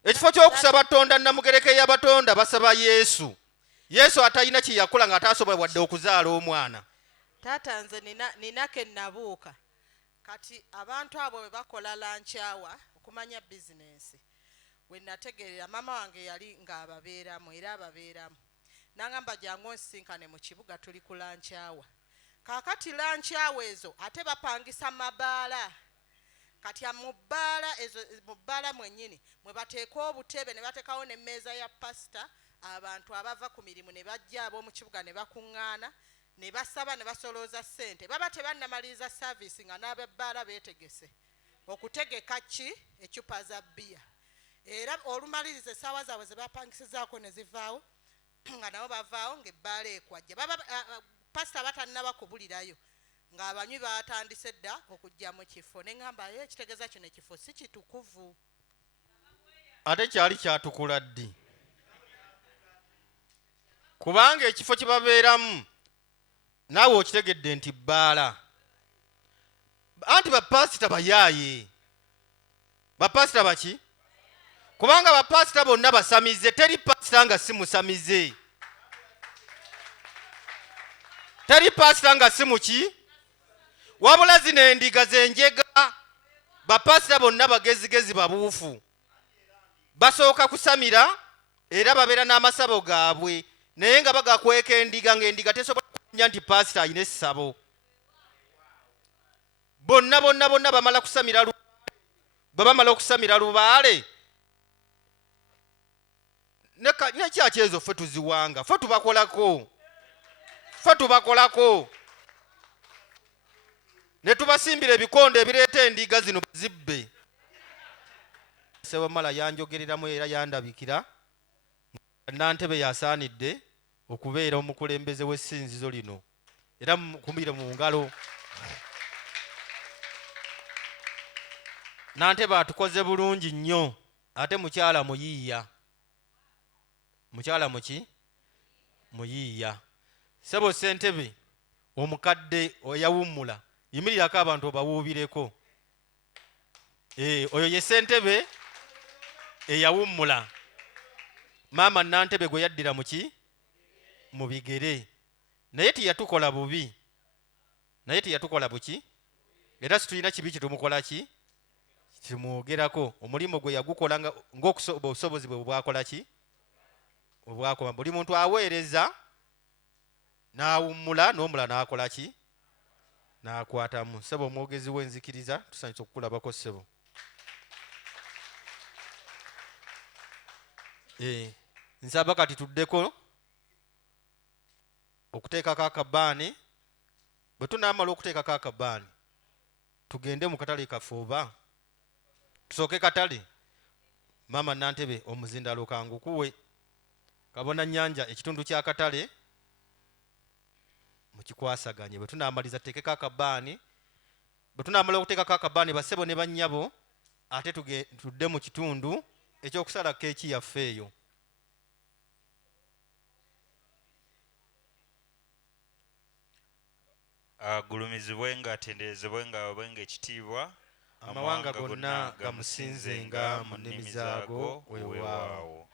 Ekifo ky'okusaba Tonda Namugereka y'abatonda basaba Yesu. Yesu atalina kye yakola nga ataasobola wadde okuzaala omwana. Taata nze nina ke nabuuka kati abantu abo bwe bakola lunch hour okumanya bizinensi we nategeerera mama wange yali ng'ababeeramu era ababeeramu n'agamba jangu onsisinkane mu kibuga tuli ku lunch hour. Kaakati lunch hour ezo ate bapangisa mabaala kati mu bbaala mwennyini mwe bateeka obutebe ne bateekawo n'emmeeza ya pasita abantu abava ku mirimu ne bajja ab'omu kibuga ne bakuŋŋaana ne basaba ne basolooza ssente baba tebannamaliriza saavisi nga n'abebbaala beetegese okutegeka ki ecupa za bbiya era olumaliriza essaawa zaabwe ze bapangisizaako ne zivaawo nga nabo bavaawo ng'ebbaala ekwajja pasita batannaba kubulirayo ng'abanywi batandise dda okujja mu kifo ne ŋŋamba ye ekitegeeza kino ekifo si kitukuvu. Ate kyali kyatukula ddi kubanga ekifo kye babeeramu naawe okitegedde nti bbaala anti bapasita bayaaye bapasita baki kubanga bapasita bonna basamize teri pasita nga si musamize teri pasita nga si muki wabula zino endiga zenjega bapasita bonna bagezigezi babuufu basooka kusamira era babeera n'amasabo gaabwe naye nga bagakweka endiga ng'endiga tesobola kumanya nti pasita alina essabo. Bonna bamala kusamira bwe bamala okusamira lubaale nekyaki ezo ffe tuziwanga ffe tubakolako ne tubasimbira ebikondo ebireeta endiga zino zibbe. Sewamala yanjogereramu era yandabikira Nantebe yasaanidde okubeera omukulembeze w'essinzizo lino era mukumire mu ngalo. Nantebe atukoze bulungi nnyo ate mukyala muyiiya muyiiya Sebo Ssentebe omukadde oyawummula yimirirako abantu obawuubireko oyo ye Ssentebe eyawummula maama Nantebe gwe yaddira mu bigere naye teyatukola bubi buki era situlina kibi kitumukola kimwogerako omulimu gwe yagukola ng'obusobozi bwe bwakola obwakola buli muntu aweereza n'awummula n'omula n'akola n'akwatamu. Ssebo omwogezi w'enzikiriza tusanyusa okukulabako ssebo. Nsaba kati tuddeko okuteekako akabaani bwe tunaamala okuteekako akabaani tugende mu katale kaffe oba tusooke katale maama Nantebe omuzindalo kangukuwe Kabona Nnyanja ekitundu kya katale mukikwasaganye bwe tunaamaliza tuteekeko akabaani bwe tunaamala okuteekako akabaani bassebo ne bannyabo ate tudde mu kitundu ekyokusala keeki yaffe eyo. Agulumizibwe nga atenderezebwe nga aweebwenga ekitiibwa amawanga gonna gamusinzenga mu nnimi zaago weewaawo.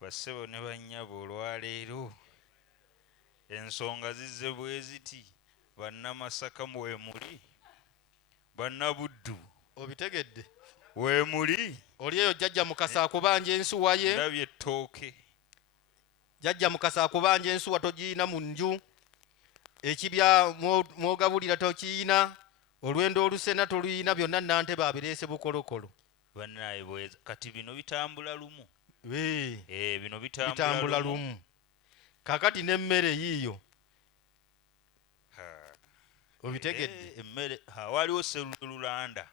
Bassebo ne bannyabo olwaleero ensonga zizze bwe ziti bannamasaka mwe muli bannabuddu obitegedde we muli oli eyo jjajja Mukasa akubanja ensuwa ye ndabye ettooke jjajja Mukasa akubanja ensuwa togiyina mu nju ekibya mwogabulira tokiyina olwendo olusena toluyina byonna Nantebe abireese bukolokolo bannaye bweza kati bino bitambula lumu bino bitambula lumu kakati n'emmere yiiyo obitegedde emmere waliwo Sserulanda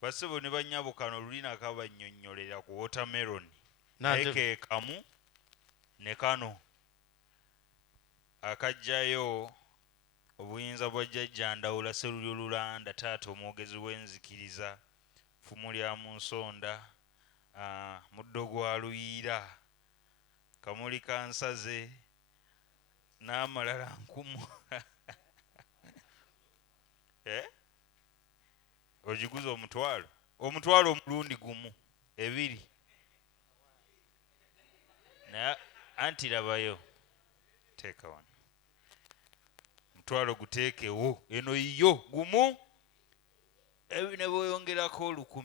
bassebo ne bannyabo kano lulina kabannyonnyolera ku watermelon naye ke kamu ne kano akajjayo obuyinza bwa jjajja Ndawula Sserulyo Lulanda taata omwogezi w'enzikiriza ffumu lya mu nsonda muddo gwa luyiira kamuli kansaze n'amalala nkumu ogiguza omutwalo omulundi gumu ebiri naye anti labayo teeka wano mutwalo guteekewo eno yiyo gumu ne bweyongerako 1000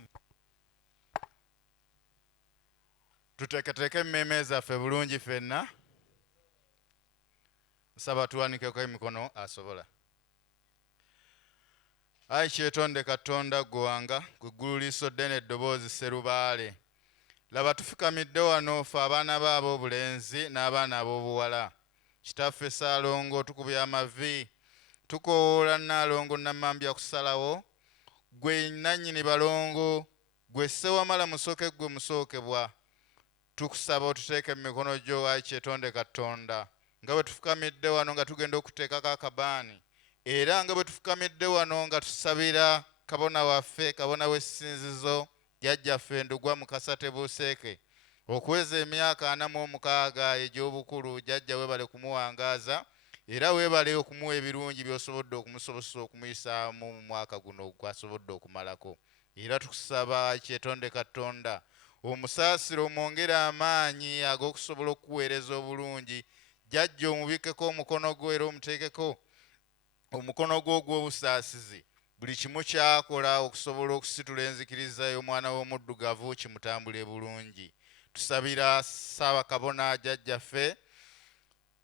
tuteeketeeke emmeeme zaffe bulungi ffenna nsaba tuwanikeko emikono asobola. Ayi kyetonde Katonda gwanga gwe ggulu lisodde n'eddoboozi Sserubaale, laba tufukamidde wano ffe abaana be ab'obulenzi n'abaana ab'obuwala. Kitaffe Ssaalongo tukubye amavi tukoowoola Nnaalongo Nammambya kusalawo, gwe nannyini balongo, gwe Ssewamala Musoke, gwe musookebwa, tukusaba otuteeke mu mikono gyo Ayi kyetonde Katonda, nga bwe tufukamidde wano nga tugenda okuteekako akabaani, era nga bwe tufukamidde wano nga tusabira kabona waffe, kabona w'essinzizo jjajjaffe Ndugwa Mukasa Tebuuseeke okuweza emyaka 46 egy'obukulu. Jjajja weebale kumuwangaaza era weebale okumuwa ebirungi by'osobodde okumusobosa okumuyisaamu mu mwaka guno gwasobodde okumalako. Era tukusaba kyetonde Katonda omusaasire omwongere amaanyi ag'okusobola okuweereza obulungi. Jjajja omubikkeko omukono gwo era omuteekeko omukono gwo ogw'obusaasizi, buli kimu kyakola okusobola okusitula enzikiriza y'omwana w'omuddugavu kimutambule bulungi. Tusabira Ssaabakabona jjajjaffe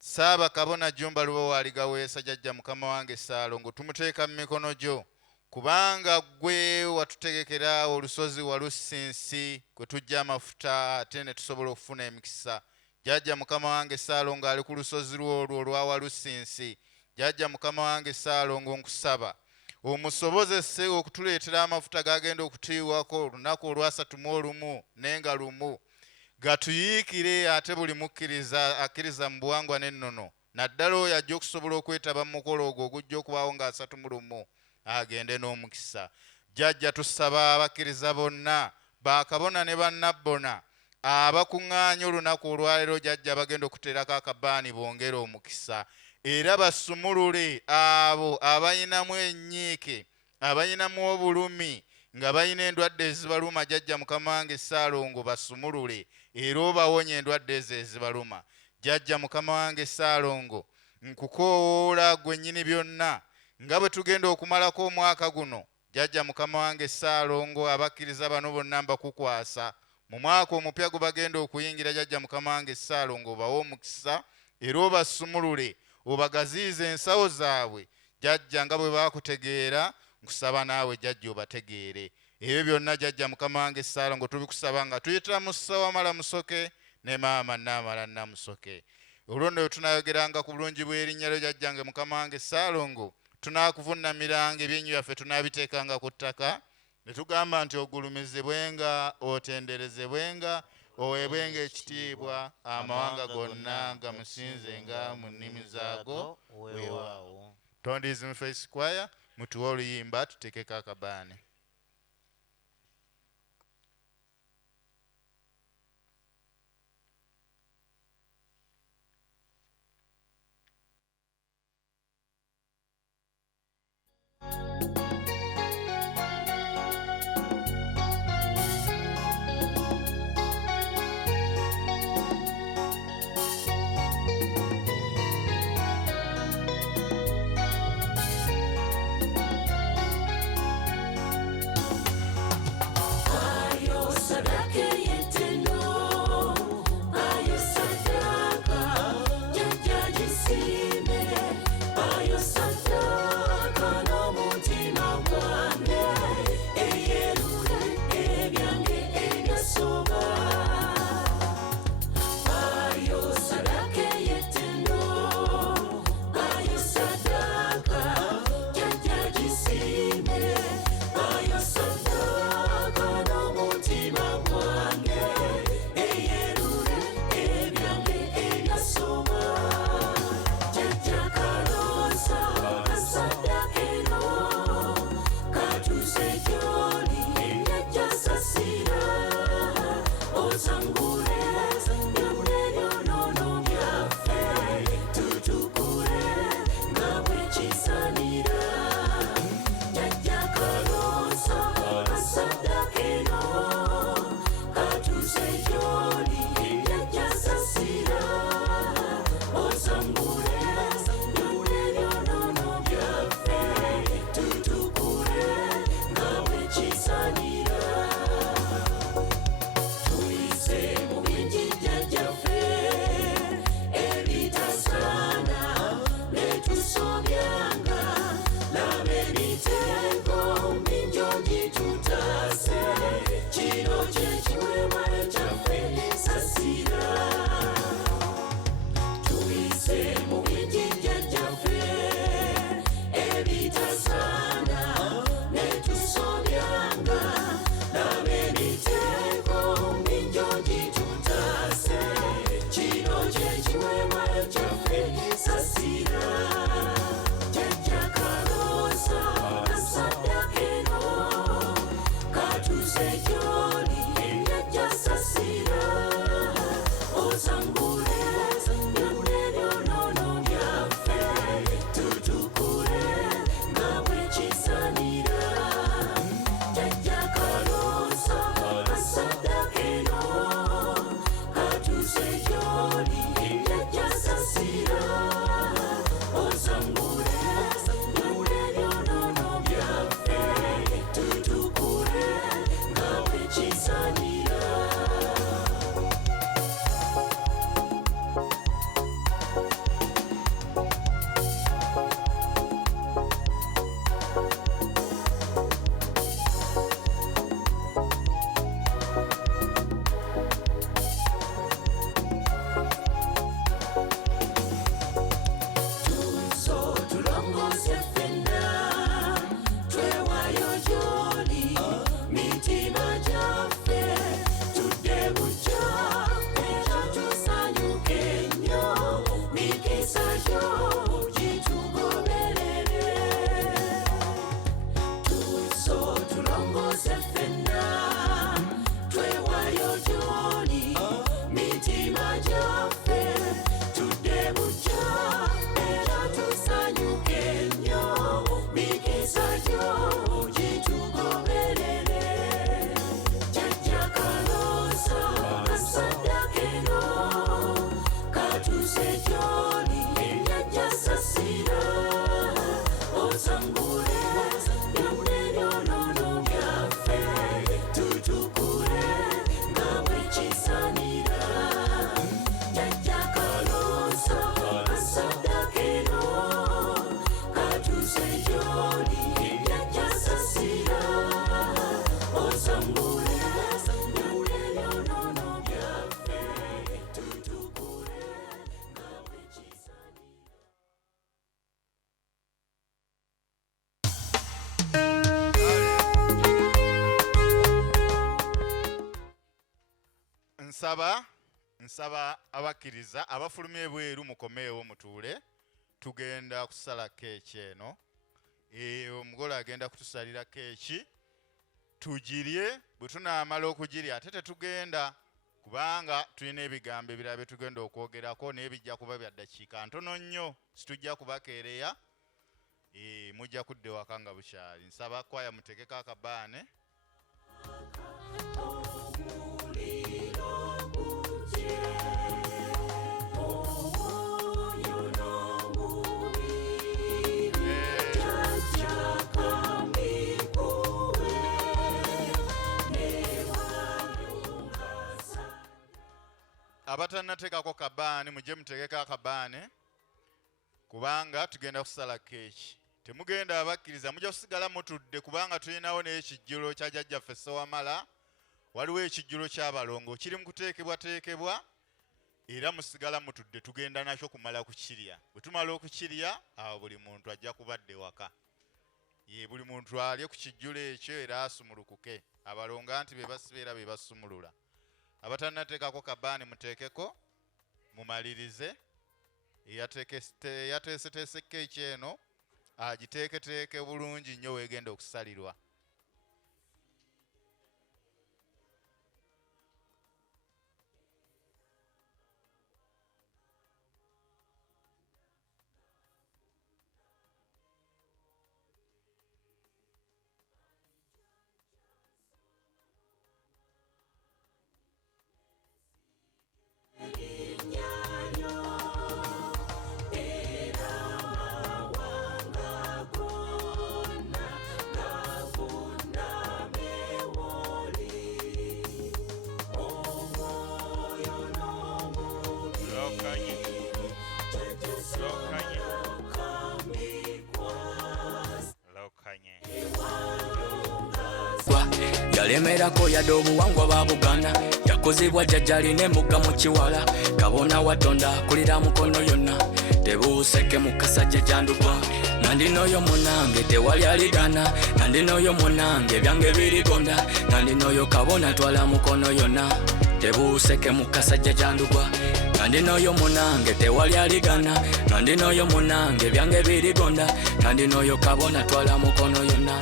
Ssaabakabona Jjumba Lubowa Aligaweesa, jjajja mukama wange Ssaalongo, tumuteeka mu mikono gyo kubanga gwe watutegekera olusozi Walusinsi kwe tujja amafuta ate ne tusobola okufuna emikisa. Jjajja mukama wange Ssaalongo ali ku lusozi lwolwo olwa Walusinsi. Jjajja mukama wange Ssaalongo nkusaba omusobozese okutuleetera amafuta gagenda okutiiwako olunaku olwasatu mu olumu nenga lumu, gatuyiikire ate buli mukkiriza akkiriza mu buwangwa n'ennono, naddala oyo ajja okusobola okwetaba mu mukolo ogwo ogujja okubaawo nga 3 mu lumu agende n'omukisa. Jjajja tusaba abakkiriza bonna bakabona ne bannabbona abakuŋŋaanya olunaku olwaleero jjajja bagenda okuteerako akabaani bongere omukisa, era basumulule abo abayinamu ennyiike, abayinamu obulumi, nga bayina endwadde ezibaluma. Jjajja mukama wange Ssaalongo basumulule era obawonye endwadde ezo ezibaluma. Jjajja mukama wange Ssaalongo nkukoowoola gwe nnyini byonna, nga bwe tugenda okumalako omwaka guno. Jjajja mukama wange Ssaalongo abakkiriza bano bonna mbakukwasa mu mwaka omupya gwe bagenda okuyingira. Jjajja mukama wange Ssaalongo obawe omukisa era obasumulule, obagaziize ensawo zaabwe. Jjajja nga bwe baakutegeera nkusaba naawe jjajja obategeere. Ebyo byonna jjajja mukama wange Ssaalongo tubikusaba nga tuyitira mu Ssewamala Musoke ne maama Naamala Namusoke. Olwo nno tunayogeranga ku bulungi bw'erinnya lyo jjajjange mukama wange Ssaalongo, tunaakuvuunamiranga ebyenyi byaffe tunaabiteekanga ku ttaka ne tugamba nti ogulumizibwenga, otenderezebwenga, oweebwenga ekitiibwa, amawanga gonna gamusinzenga mu nnimi zaago weewaawo. Tondiism Face Choir mutuwe oluyimba tuteekeko akabaani. nsaba abakkiriza abafulumya ebweru mukomeewo mutuule tugenda kusala keeki eno omugole agenda kutusalira keeki tugirye bwe tunaamala okugirya ate tetugenda kubanga tulina ebigambo ebirala bye tugenda okwogerako naye bijja kuba bya ddakiika ntono nnyo situjja kubakeereya mujja kudda ewaka nga bukyali nsaba kwaya mutegeko akabaane abatannateekako kabaane mujje mutegeko akabaane kubanga tugenda kusala keeki temugenda abakkiriza mujja kusigala mutudde kubanga tulinawo n'ekijjulo kya jjajjaffe Sowamala waliwo ekijjulo ky'abalongo kiri mu kuteekebwateekebwa era musigala mutudde tugenda nakyo kumala kukirya bwe tumala okukirya awo buli muntu ajja kubadde waka buli muntu alye ku kijjulo ekyo era asumulukuke abalongo anti be basibeera be basumulula abatannateekako kabaane muteekeko mumalirize yateeseteese keeki eno agiteeketeeke bulungi nnyo weegenda okusalirwa yalemerako yadde obuwangwa ba Buganda yakozebwa jjajjali n'emugga mu kiwala kabona watonda akulira mukono yonna tebuuseke mu kasajja jandugwa nandinoyo munange tewali aligana nandinoyo munange byange birigonda nandinoyo kabona twala mukono yonna tebuuseke mu kasajja jandugwa nandinoyo munange tewali aligana nandinoyo munange byange birigonda nandinoyo kabona twala mukono yonna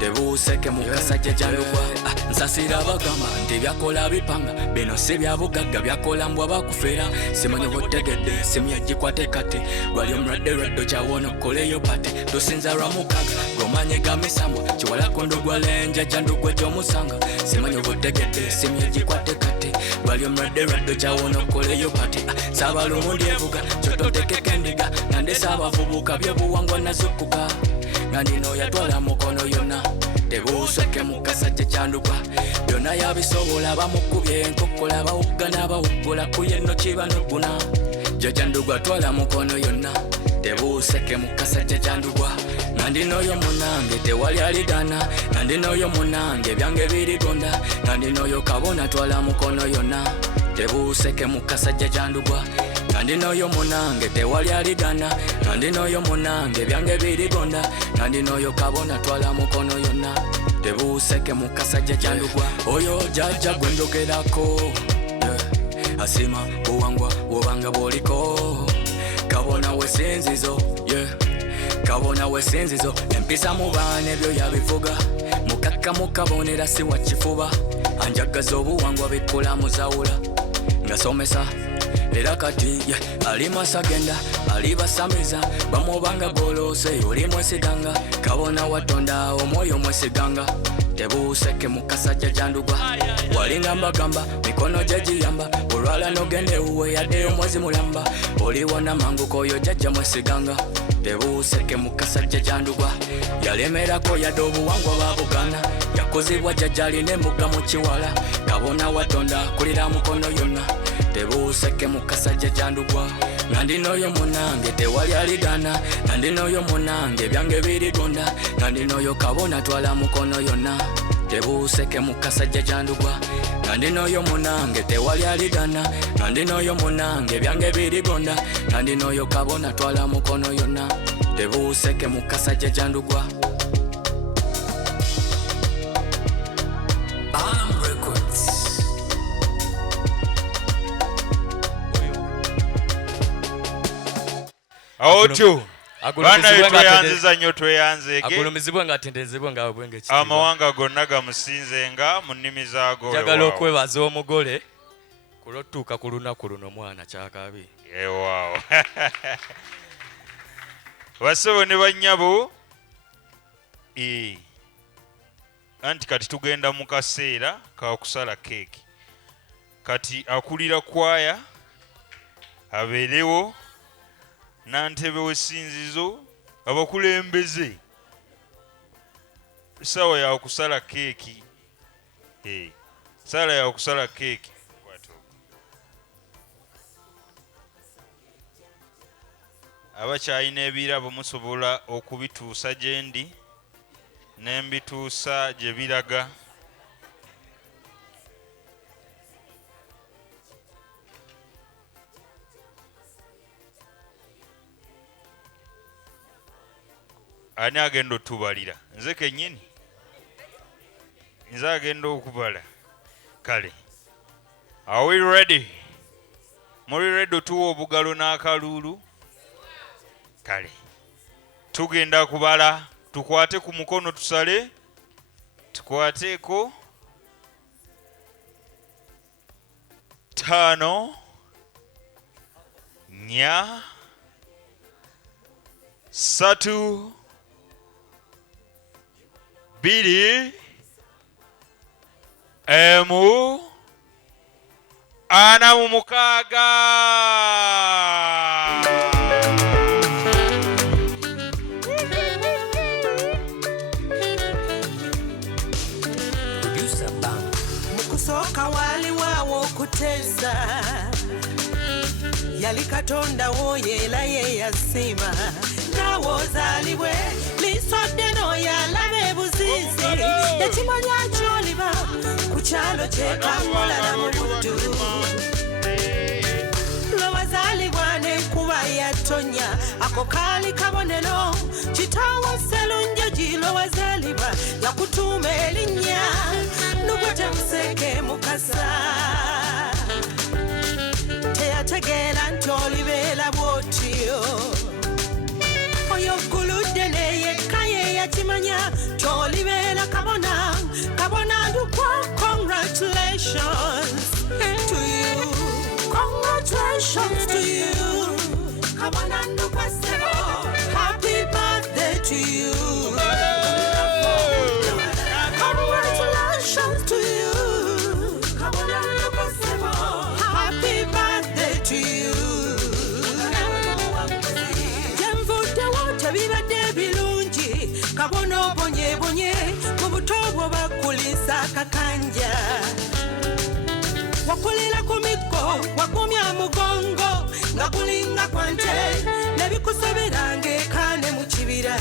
tebuuseke mu kasajja jandugwa nsasira bagamba nti byakola bipanga bino si bya bugagga byakola mbwa bakufera simanyi botegedde simu yagikwate kati gwali omulwadde lwaddo kyawona okkoleyo pate tosinza lwa mukaga gomanye gamisambwa kiwalako ndugwa lenja jandugwa gy'omusanga simanyi botegedde simu yagikwate kati gwali omulwadde lwaddo kyawona okkoleyo pate saabalumundi evuga kyototekeko endiga nandesa abavubuka byebuwangwa nazukuka nandino yatwala mukono yonna tebuuseke mu kasajja kyandugwa byonna yabisobola bamukubye enkokola bawuggana bawuggula ku yenno kiba noguna jjajjandugwa twala mukono yonna tebuuseke mu kasajja kyandugwa nandinoyo munange tewali aligana nandinoyo munange byange birigonda nandinoyo kabona twala mukono yonna tebuuseke mu kasajja kyandugwa nandinoyo munange tewali aligana nandinoyo munange byange birigonda nandinoyo kabona twala mukono yonna tebuuseke mu kasajja kyandugwa oyo jjajja gwe njogerako asima buwangwa bwobanga bwoliko kabona wesinzizo kabona wesinzizo empisa mu baana ebyo yabivuga mukakka mukabonera si wa kifuba anjagaza obuwangwa bikula muzawula ngasomesa era kati ali masagenda ali basamiza bamubanga golose oli mwesiganga kabona watonda omwoyo mwesiganga tebuuseke mu kasajja jandugwa walingambagamba mikono gyegiyamba olwala nogende uwe yaddeyo mwezi mulamba oliwona manguko oyo jjajja mwesiganga tebuuseke mu kasajja jandugwa yalemerako yadde obuwangwa ba Buganda yakozebwa jjajjali n'emugga mu kiwala kabona watonda akulira mukono yonna tebuuseke mu kasajja jandugwa nandinoyo munange tewali aligana nandinoyo munange byange birigonda nandinoyo kabona twala mukono yonna tebuuseke mu kasajja jandugwa nandinoyo munange tewali aligana nandinoyo munange byange birigonda nandinoyo kabona twala mukono yonna tebuuseke mu kasajja jandugwa otyo agulumizibwe tweyanziza nnyo tweyanzeege agulumizibwe ng'atendezebwe nga bwenge amawanga gonna gamusinzenga mu nnimi zaago njagala okwebaza omugole ku lw'otuuka ku lunaku luno mwana kyakabi ewaawo basebo ne bannyabo anti kati tugenda mu kaseera kakusala keeki kati akulira kwaya abeerewo nantebe w'essinzizo abakulembeze sawa ya kusala keeki sala ya kusala keeki abakyalina ebirabo musobola okubituusa gye ndi ne mbituusa gye biraga ani agenda otubalira nze kennyini nze agenda okubala kale are we ready muri ready otuwa obugalo n'akaluulu kale tugenda kubala tukwate ku mukono tusale tukwateeko 5 4 3 2 1 ana mu mukaaga mukusooka waaliwaawo okuteesa yali katonda w'oyo era ye yasiima naawe ozaalibwe lisodde n'oyo alaba ebuziizi yakimanya ky'oliba ku kyalo kyekamulala mu buddu lwe wazaalibwa n'enkuba yattonya ako kaali kabonero kitaawo sserunjogi lwe wazaalibwa yakutuuma erinnya nubwo temuseeke mukasa teyategeera nti olibeera bw'otyo oyo gguludde neyekka ye yakimanya ky'olibeera kabona ndukwa congratulations to you congratulations to you kabona ndukwa sebo happy birthday to you congratulations to you kabona ndukwa sebo happy birthday to you tebibadde birungi kabona obonyebonye mu buto bwo bakulisa akakanja wakulira ku mikko wakumya mugongo nga kulinga kwante nebikusoberanga ekaane mu kibira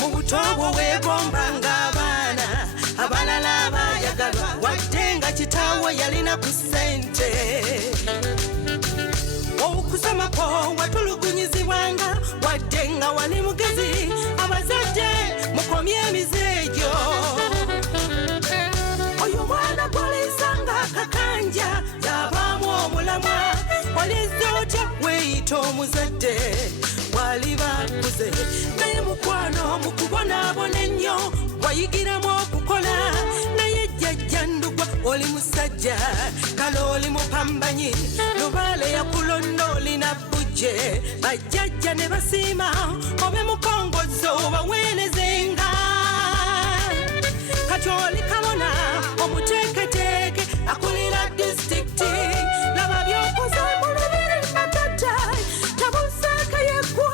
mu buto bwo weegombanga abaana abalala abayagalwa wadde nga kitaawo yalina ku ssente okusoma kwo watulugunyizibwanga wadde nga wali mugezi abazadde mukomye emizeegyo oyo mwana gwalisanga akakanja yabaamu omulamwa walize otya weeyita omuzadde wali bakuze naye mukwano mu kubonaabona ennyo wayigiramu okukola naye jjajja ndugwa oli musajja kale oli mupambanyi lubaale yakulonda olina bujje bajjajja ne basiima obe mukongozo obaweerezenga kati oli kabona omuteeketeeke akulira disitulikiti laba byokoze mu lubiri matata tabusaaka yegwa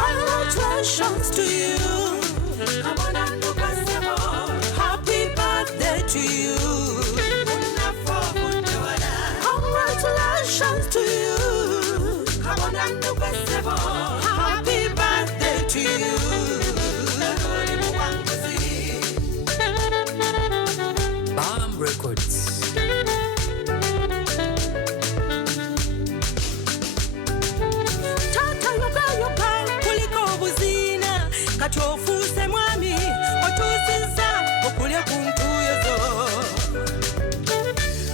congratulations to you kabona ndukasebo happy birthday to you congratulations to you kabona ndukasebo happy birthday to you Bomb Records. Tata yoga kuliko obuzina kati ofuuse mwami otuusizza okulya ku ntuuyo zo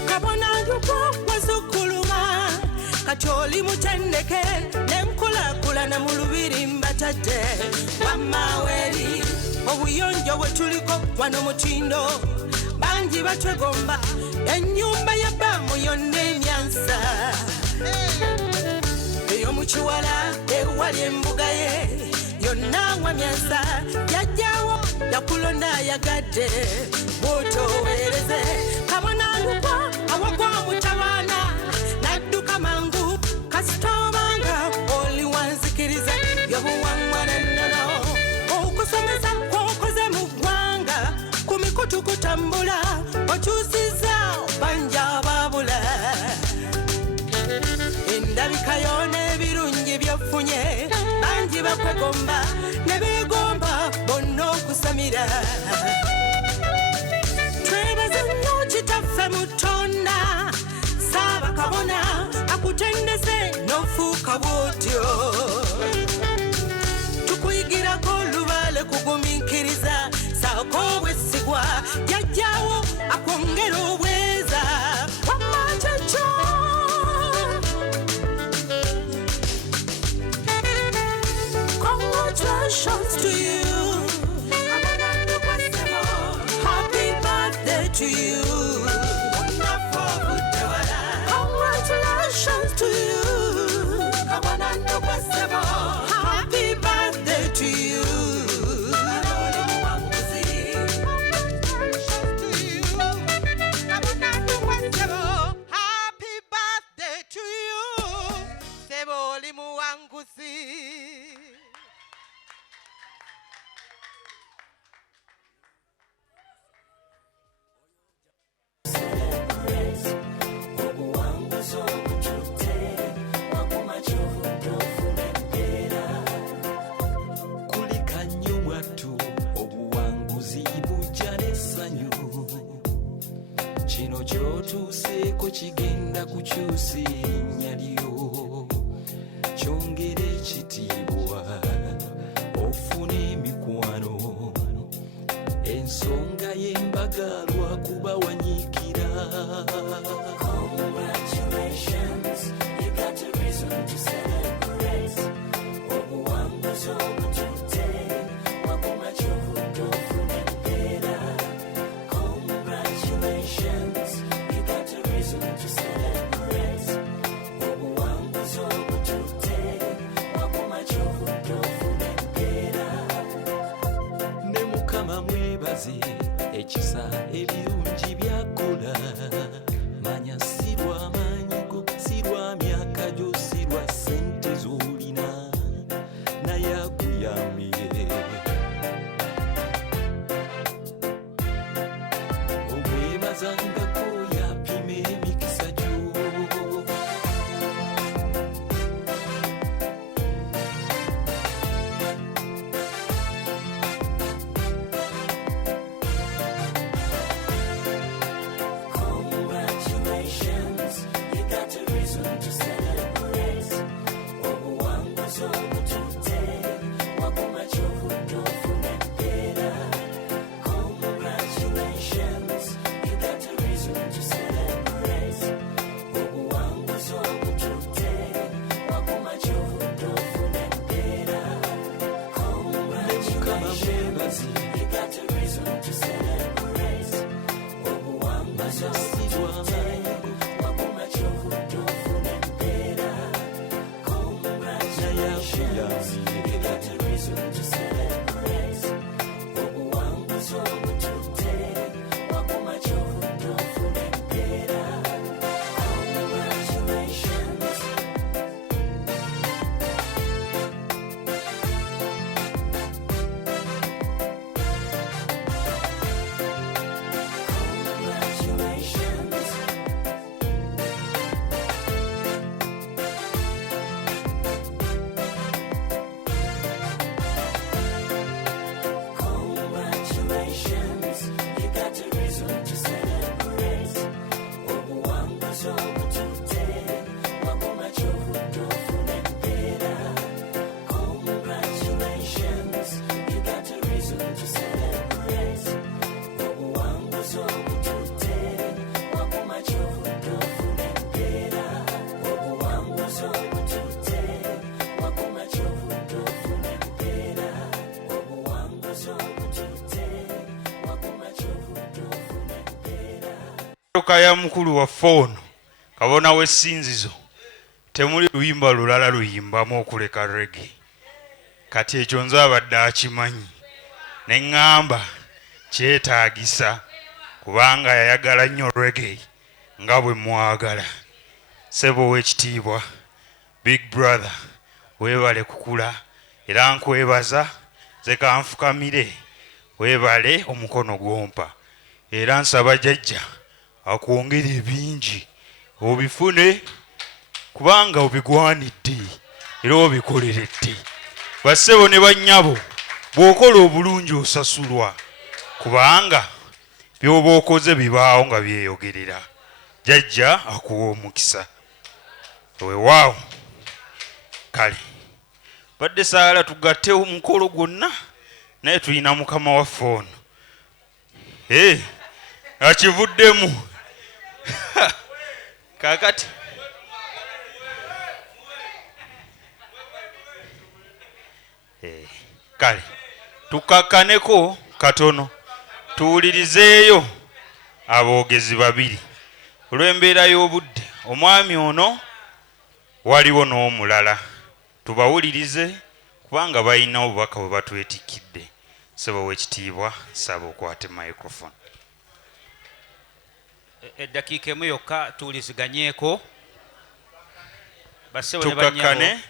kabona ndukwo wazukkuluma kati oli mutendeke nenkulakulana mu lubiri mbatadde wamaweri obuyonjo bwe tuliko wano mutindo bangi batwegomba ennyumba ya bamu yonna emyansa eyo mukiwala ewali embuga ye yonna mwamyansa yajjawo yakulonda ayagadde bwotoweereze kabonandukwa awagwa mutawaana nadduka mangu kasitobanga oli wanzikiriza byobuwaŋŋwanennono okusomesa kwokoze mu ggwanga ku mikutu kutambula okyusiza banja babula endabikayo n'ebirungi byofunye bangi bakwegomba ne beegomba bonna okusamira twebaze nnyo kitaffe mutonda saaba kabona akutendese n'ofuuka bwotyo tukuyigirako olubale kugumiikiriza saako obwesigwa jajjawo akwongera obweza wamakyekyo congratulations to you happy birthday to you congratulations to you happy birthday to you happy birthday to you sebo oli muwanguzi kulika nnyo mwattu obuwanguzi bujja n'essanyu kino ky'otuuseeko kigenda kukyusa erinnya lyo kyongera ekitiibwa ofuna emikwano ensonga y'embaga lwakuba wanyiikira ne mukama mwebaze ekisa ebirungi byakola manya si lwa maanyi go si lwa myaka gyo si lwa ssente z'olina naye akuyambye omwebazangako yapima emikisa gyo Congratulations. emmotoka ya mukulu waffe ono kabona w'essinzizo temuli luyimba lulala luyimbamu okuleka rege. Kati ekyo nze abadde akimanyi ne ŋŋamba kyetaagisa kubanga yayagala nnyo rege nga bwe mwagala. Ssebo w'ekitiibwa Big Brother weebale kukula era nkwebaza ze kanfukamire weebale omukono gwompa era nsaba jjajja akwongere bingi obifune kubanga obigwanidde era obikoleredde. Bassebo ne bannyabo bw'okola obulungi osasulwa kubanga by'oba okoze bibaawo nga byeyogerera. Jjajja akuwa omukisa. Weewaawo kale badde saala tugatte omukolo gwonna naye tulina mukama waffe ono akivuddemu kaakati kale tukakkaneko katono tuwulirizeeyo aboogezi babiri olw'embeera y'obudde. Omwami ono waliwo n'omulala tubawulirize kubanga balina obubaka bwe batwetikidde. Ssebo w'ekitiibwa saba okwate microphone. Eddakiika emu yokka tuwuliziganyeeko. Bassebo ne tukakkane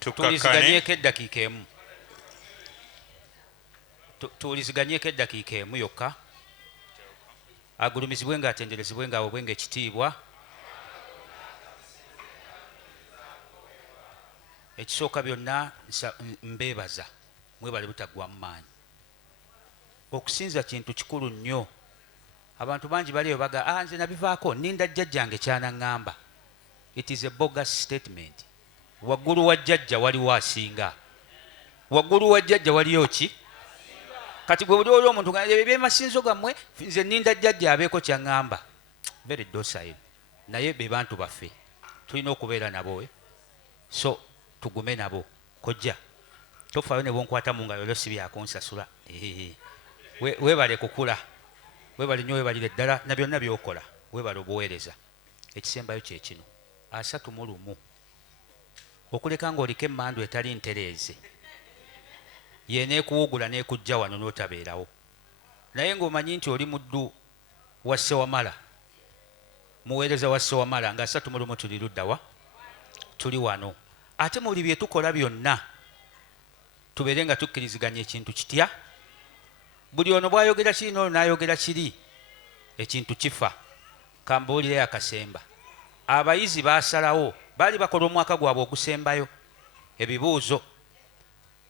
tuwuliziganyeeko eddakiika emu. Tuwuliziganyeeko eddakiika emu yokka. Agulumizibwe ng'atenderezibwe ng'awebwe ng'ekitiibwa. Ekisooka byonna mbeebaza mwebale butaggwa mu maanyi. Okusinza kintu kikulu nnyo. Abantu bangi baliyo baga nze nabivaako ninda jjajjange kyanaŋŋamba. It is a bogus statement. Waggulu wa jjajja waliwo asinga. Waggulu wa jjajja waliyo ki? Kati gwe buli oli omuntu byemasinzo gammwe nze ninda jjajja abeeko kyaŋŋamba. Very docile. Naye be bantu baffe tulina okubeera nabo. So tugume nabo. Kojja tofaayo ne bonkwata mu ngalo si byakonsasula. Weebale kukula. Weebale nnyo weebalire ddala na byonna by'okola. Weebale obuweereza. Ekisembayo kye kino 31 okuleka ng'oliko emmandu etali ntereeze yeeneekuwugula n'ekujja wano n'otabeerawo. Naye ng'omanyi nti oli muddu wa Ssewamala, muweereza wa Ssewamala nga 31 tuli luddawa tuli wano. Ate mu buli bye tukola byonna tubeere nga tukkiriziganya ekintu kitya. Buli ono bw'ayogera kiri n'olwo n'ayogera kiri, ekintu kifa. Kambuulire akasemba. Abayizi baasalawo baali bakola omwaka gwabwe ogusembayo ebibuuzo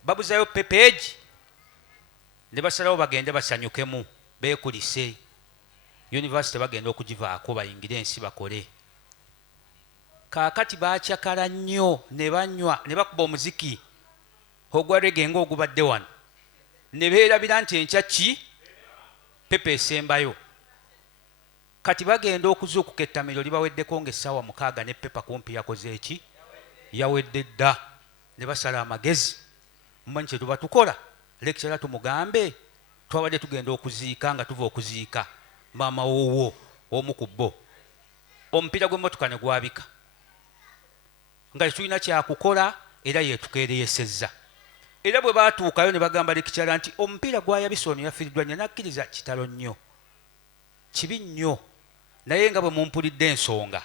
babuzayo pepeegi ne basalawo bagende basanyukemu beekulise. Yunivasite bagenda okugivaako bayingire ensi bakole. Kaakati baakyakala nnyo ne banywa ne bakuba omuziki ogwa rege ng'ogubadde wano ne beerabira nti enkya ki pepe esembayo. Kati bagenda okuzuukuka ettamiro libaweddeko ng'essaawa 6 ne pepa kumpi yakoze eki yawedde dda. Ne basala amagezi mumanyi kye tuba tukola. Lekitera tumugambe twabadde tugenda okuziika nga tuva okuziika maama woowo omu ku bo omupiira gw'emmotoka ne gwabika nga tulina kyakukola era yetukeereyesezza. Era bwe baatuukayo ne bagamba lekitera nti omupiira gwayabise ono yafiiriddwa nnyo nakkiriza kitalo nnyo kibi nnyo. Naye nga bwe mumpulidde ensonga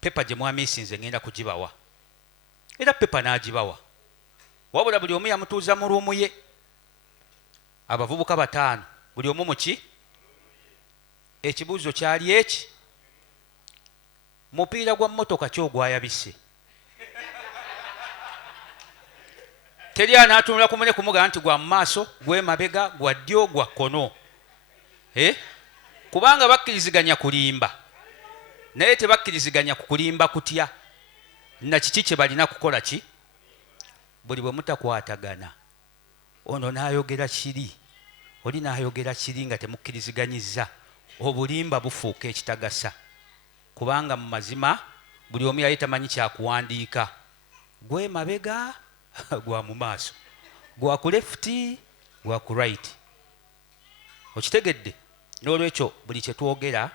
pepa gye mwamiisinze ngenda kugibawa era pepa n'agibawa. Wabula buli omu yamutuuza mu ruumu ye. Abavubuka 5 buli omu muki. Ekibuuzo kyali eki mupiira gwa mmotoka ki ogwayabise. Teri anaatunula ku mune kumugamba nti gwa mu maaso gw'emabega gwa ddyo gwa kkono. Kubanga bakkiriziganya kulimba naye tebakkiriziganya ku kulimba kutya. Na kiki kye balina kukola ki? Buli bwe mutakwatagana ono n'ayogera kiri oli n'ayogera kiri nga temukkiriziganyiza obulimba bufuuka ekitagasa. Kubanga mu mazima buli omu yali tamanyi kyakuwandiika. Gw'emabega gwa mu maaso, gwa ku lefuti gwa ku right. Okitegedde? n'olwekyo buli kye twogera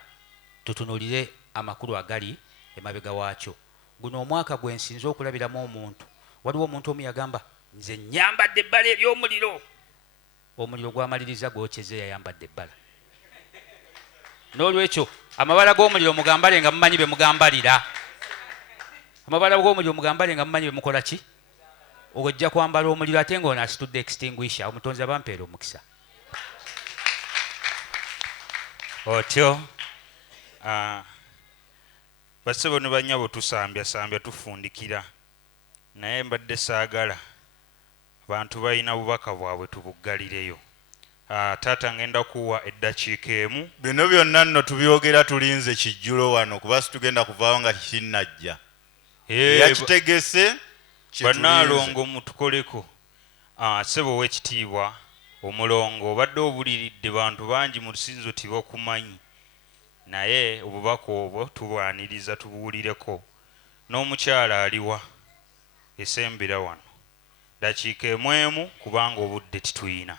tutunuulire amakulu agali emabega waakyo. Guno omwaka gwe nsinze okulabiramu omuntu, waliwo omuntu omu yagamba nze nyambadde ebbala ery'omuliro. Omuliro gwamaliriza gwokyeze yayambadde ebbala. N'olwekyo amabala g'omuliro mugambale nga mumanyi be mugambalira. Amabala g'omuliro mugambale nga mumanyi be mukola ki? Ojja kwambala omuliro ate ng'ono asitudde extinguisher. Omutonzi abampeera omukisa. Otyo bassebo ne bannyabo tusambya tufundikira, naye mbadde saagala abantu balina bubaka bwabwe tubuggalireyo. Taata ngenda kuwa eddakiika emu. Bino byonna nno tubyogera tulinze kijjulo wano kuba situgenda kuvaawo nga kinnajja. Yakitegese bannaalongo mutukoleko. Ssebo w'ekitiibwa omulongo obadde obuliridde bantu bangi mu lusinzo tibakumanyi, naye obubaka obwo tubwaniriza tubuwulireko. N'omukyala aliwa esembera wano dakiika emu kubanga obudde tituyina.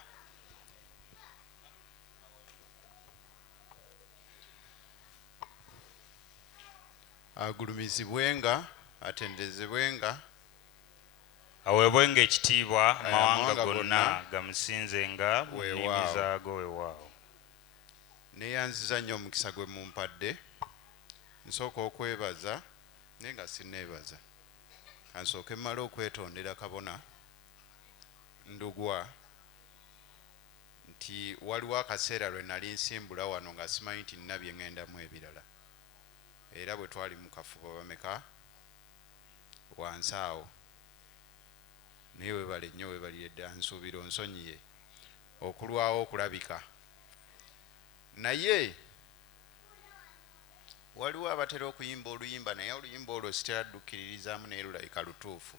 Agulumizibwenga, atendezebwenga, aweebwenga ekitiibwa amawanga gonna gamusinzenga mu nnimi zaago weewaawo. Neeyanziza nnyo omukisa gwe mumpadde. Nsooka okwebaza naye nga sinneebaza. Kansooke mmale okwetondera kabona Ndugwa nti waliwo akaseera lwe nali nsimbula wano nga simanyi nti nina bye ŋŋendamu ebirala. Era bwe twali mu kafubo bameka wansi awo. Naye weebale nnyo, weebalire ddala, nsuubira onsonyiye okulwawo okulabika. Naye waliwo abatera okuyimba oluyimba naye oluyimba olwo sitera ddukkiririzaamu naye lulabika lutuufu.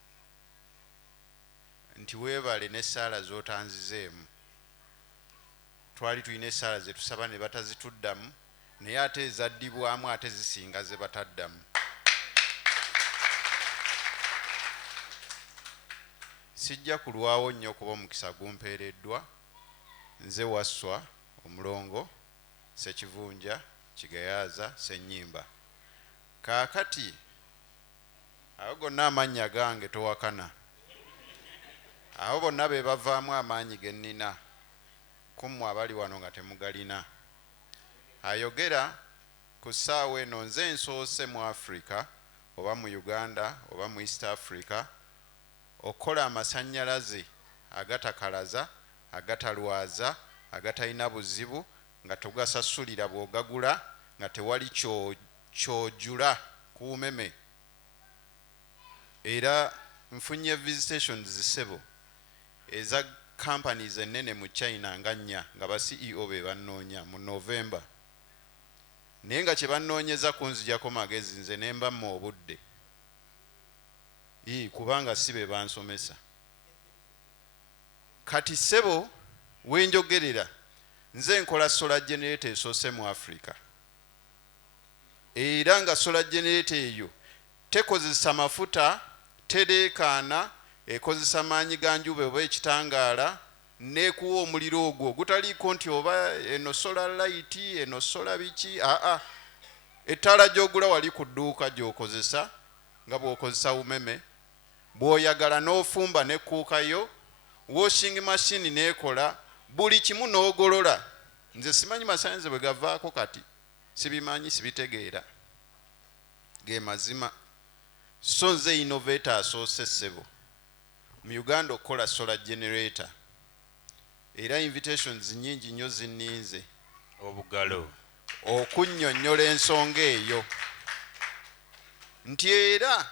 Nti weebale n'essaala z'otanzizeemu. Twali tulina essaala ze tusaba ne batazituddamu, naye ate ezaddibwamu ate zisinga ze bataddamu. Sijja kulwawo nnyo kuba omukisa gumpeereddwa. Nze Wasswa Omulongo, Ssekivunja, Kigayaaza, Ssennyimba. Kaakati awo gonna amannya gange towakana. Abo bonna be bavaamu amaanyi ge nnina, kummwe abali wano nga temugalina. Ayogera ku ssaawa eno nze nsoose mu Africa oba mu Uganda oba mu East Africa okukola amasannyalaze agatakalaza, agatalwaza, agatalina buzibu, nga togasasulira bw'ogagula, nga tewali kyojula ku bumeme. Era nfunye visitations zisebo eza companies ennene mu China nga 4 nga ba CEO be bannoonya mu November. Naye nga kye bannoonyeza kunzijako magezi nze ne mba mu obudde. Kubanga si be bansomesa. Kati ssebo wenjogerera nze nkola solar generator esoose mu Africa. Era nga solar generator eyo tekozesa mafuta, tereekaana, ekozesa maanyi ga njuba oba ekitangaala, neekuwa omuliro ogwo gutaliiko nti oba eno solar light, eno solar biki. Ettaala gy'ogula wali ku dduuka gy'okozesa nga bw'okozesa bumeme. Bw'oyagala n'ofumba nekkuukayo, washing machine neekola, buli kimu n'ogolola. Nze simanyi masannyalaze bwe gavaako kati, sibimanyi sibitegeera. Ge mazima. So nze innovator asoose ssebo mu Uganda okukola solar generator. Era invitations nnyingi nnyo zinninze obugalo okunnyonnyola ensonga eyo. Nti era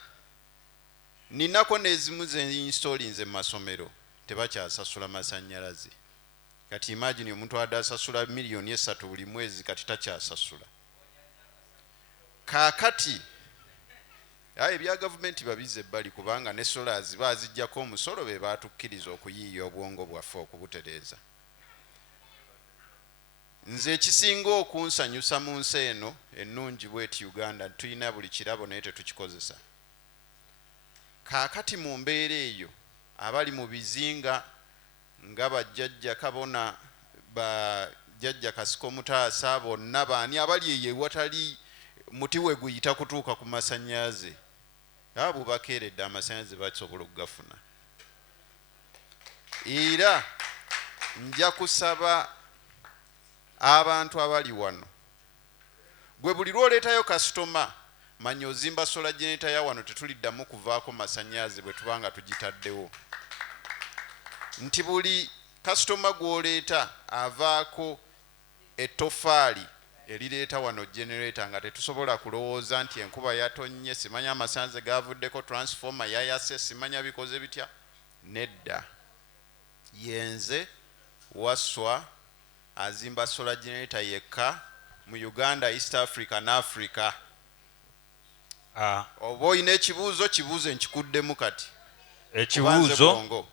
ninako n'ezimu ze installinze mu masomero tebakyasasula masannyalaze. Kati imagine omuntu adde asasula 3 million buli mwezi kati takyasasula. Kaakati ebya gavumenti babize ebbali kubanga ne solars bazijjako omusolo be baatukkiriza okuyiiya obwongo bwaffe okubutereeza. Nze ekisinga okunsanyusa mu nsi eno ennungi bw'eti Uganda tulina buli kirabo naye tetukikozesa. Kaakati mu mbeera eyo abali mu bizinga nga bajjajja kabona jjajja Kasiko Mutaasa bonna baani abali eyo ewatali muti we guyita kutuuka ku masannyalaze abo bakeeredde amasannyalaze basobola okugafuna. Era nja kusaba abantu abali wano, gwe buli lwoleetayo kasitoma manya ozimba sola generator ya wano tetuliddamu kuvaako masannyalaze bwe tubanga tugitaddewo, nti buli kasitoma gw'oleeta avaako ettofaali erireeta wano generator nga tetusobola kulowooza nti enkuba yatonye, simanya amasannyalaze gavuddeko, transformer yayase, simanya bikoze bitya. Nedda, yenze Waswa azimba solar generator yekka mu Uganda, East Africa ne Africa. Oba olina ekibuuzo kibuuze nkikuddemu kati. Ekibuuzo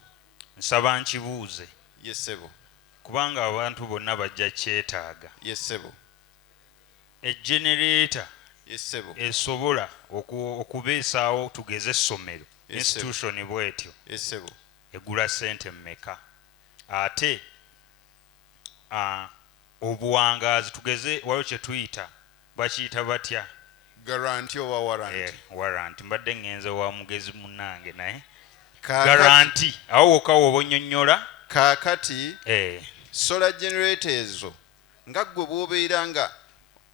nsaba nkibuuze. Yes sebo. Kubanga abantu bonna bajja kyetaaga. Yes sebo. Egenerator yes sebo esobola okubeesaawo tugeze essomero institution bwetyo. Yes sebo. Egula sente mmeka? Ate obuwangaazi tugeze waliwo kye tuyita bakiyita batya? Guarantee oba warranty? Warranty. Mbadde ngenze wa mugezi munnange naye guarantee awo wokka woba onnyonnyola kaakati solar generator ezo nga ggwe bw'obeera nga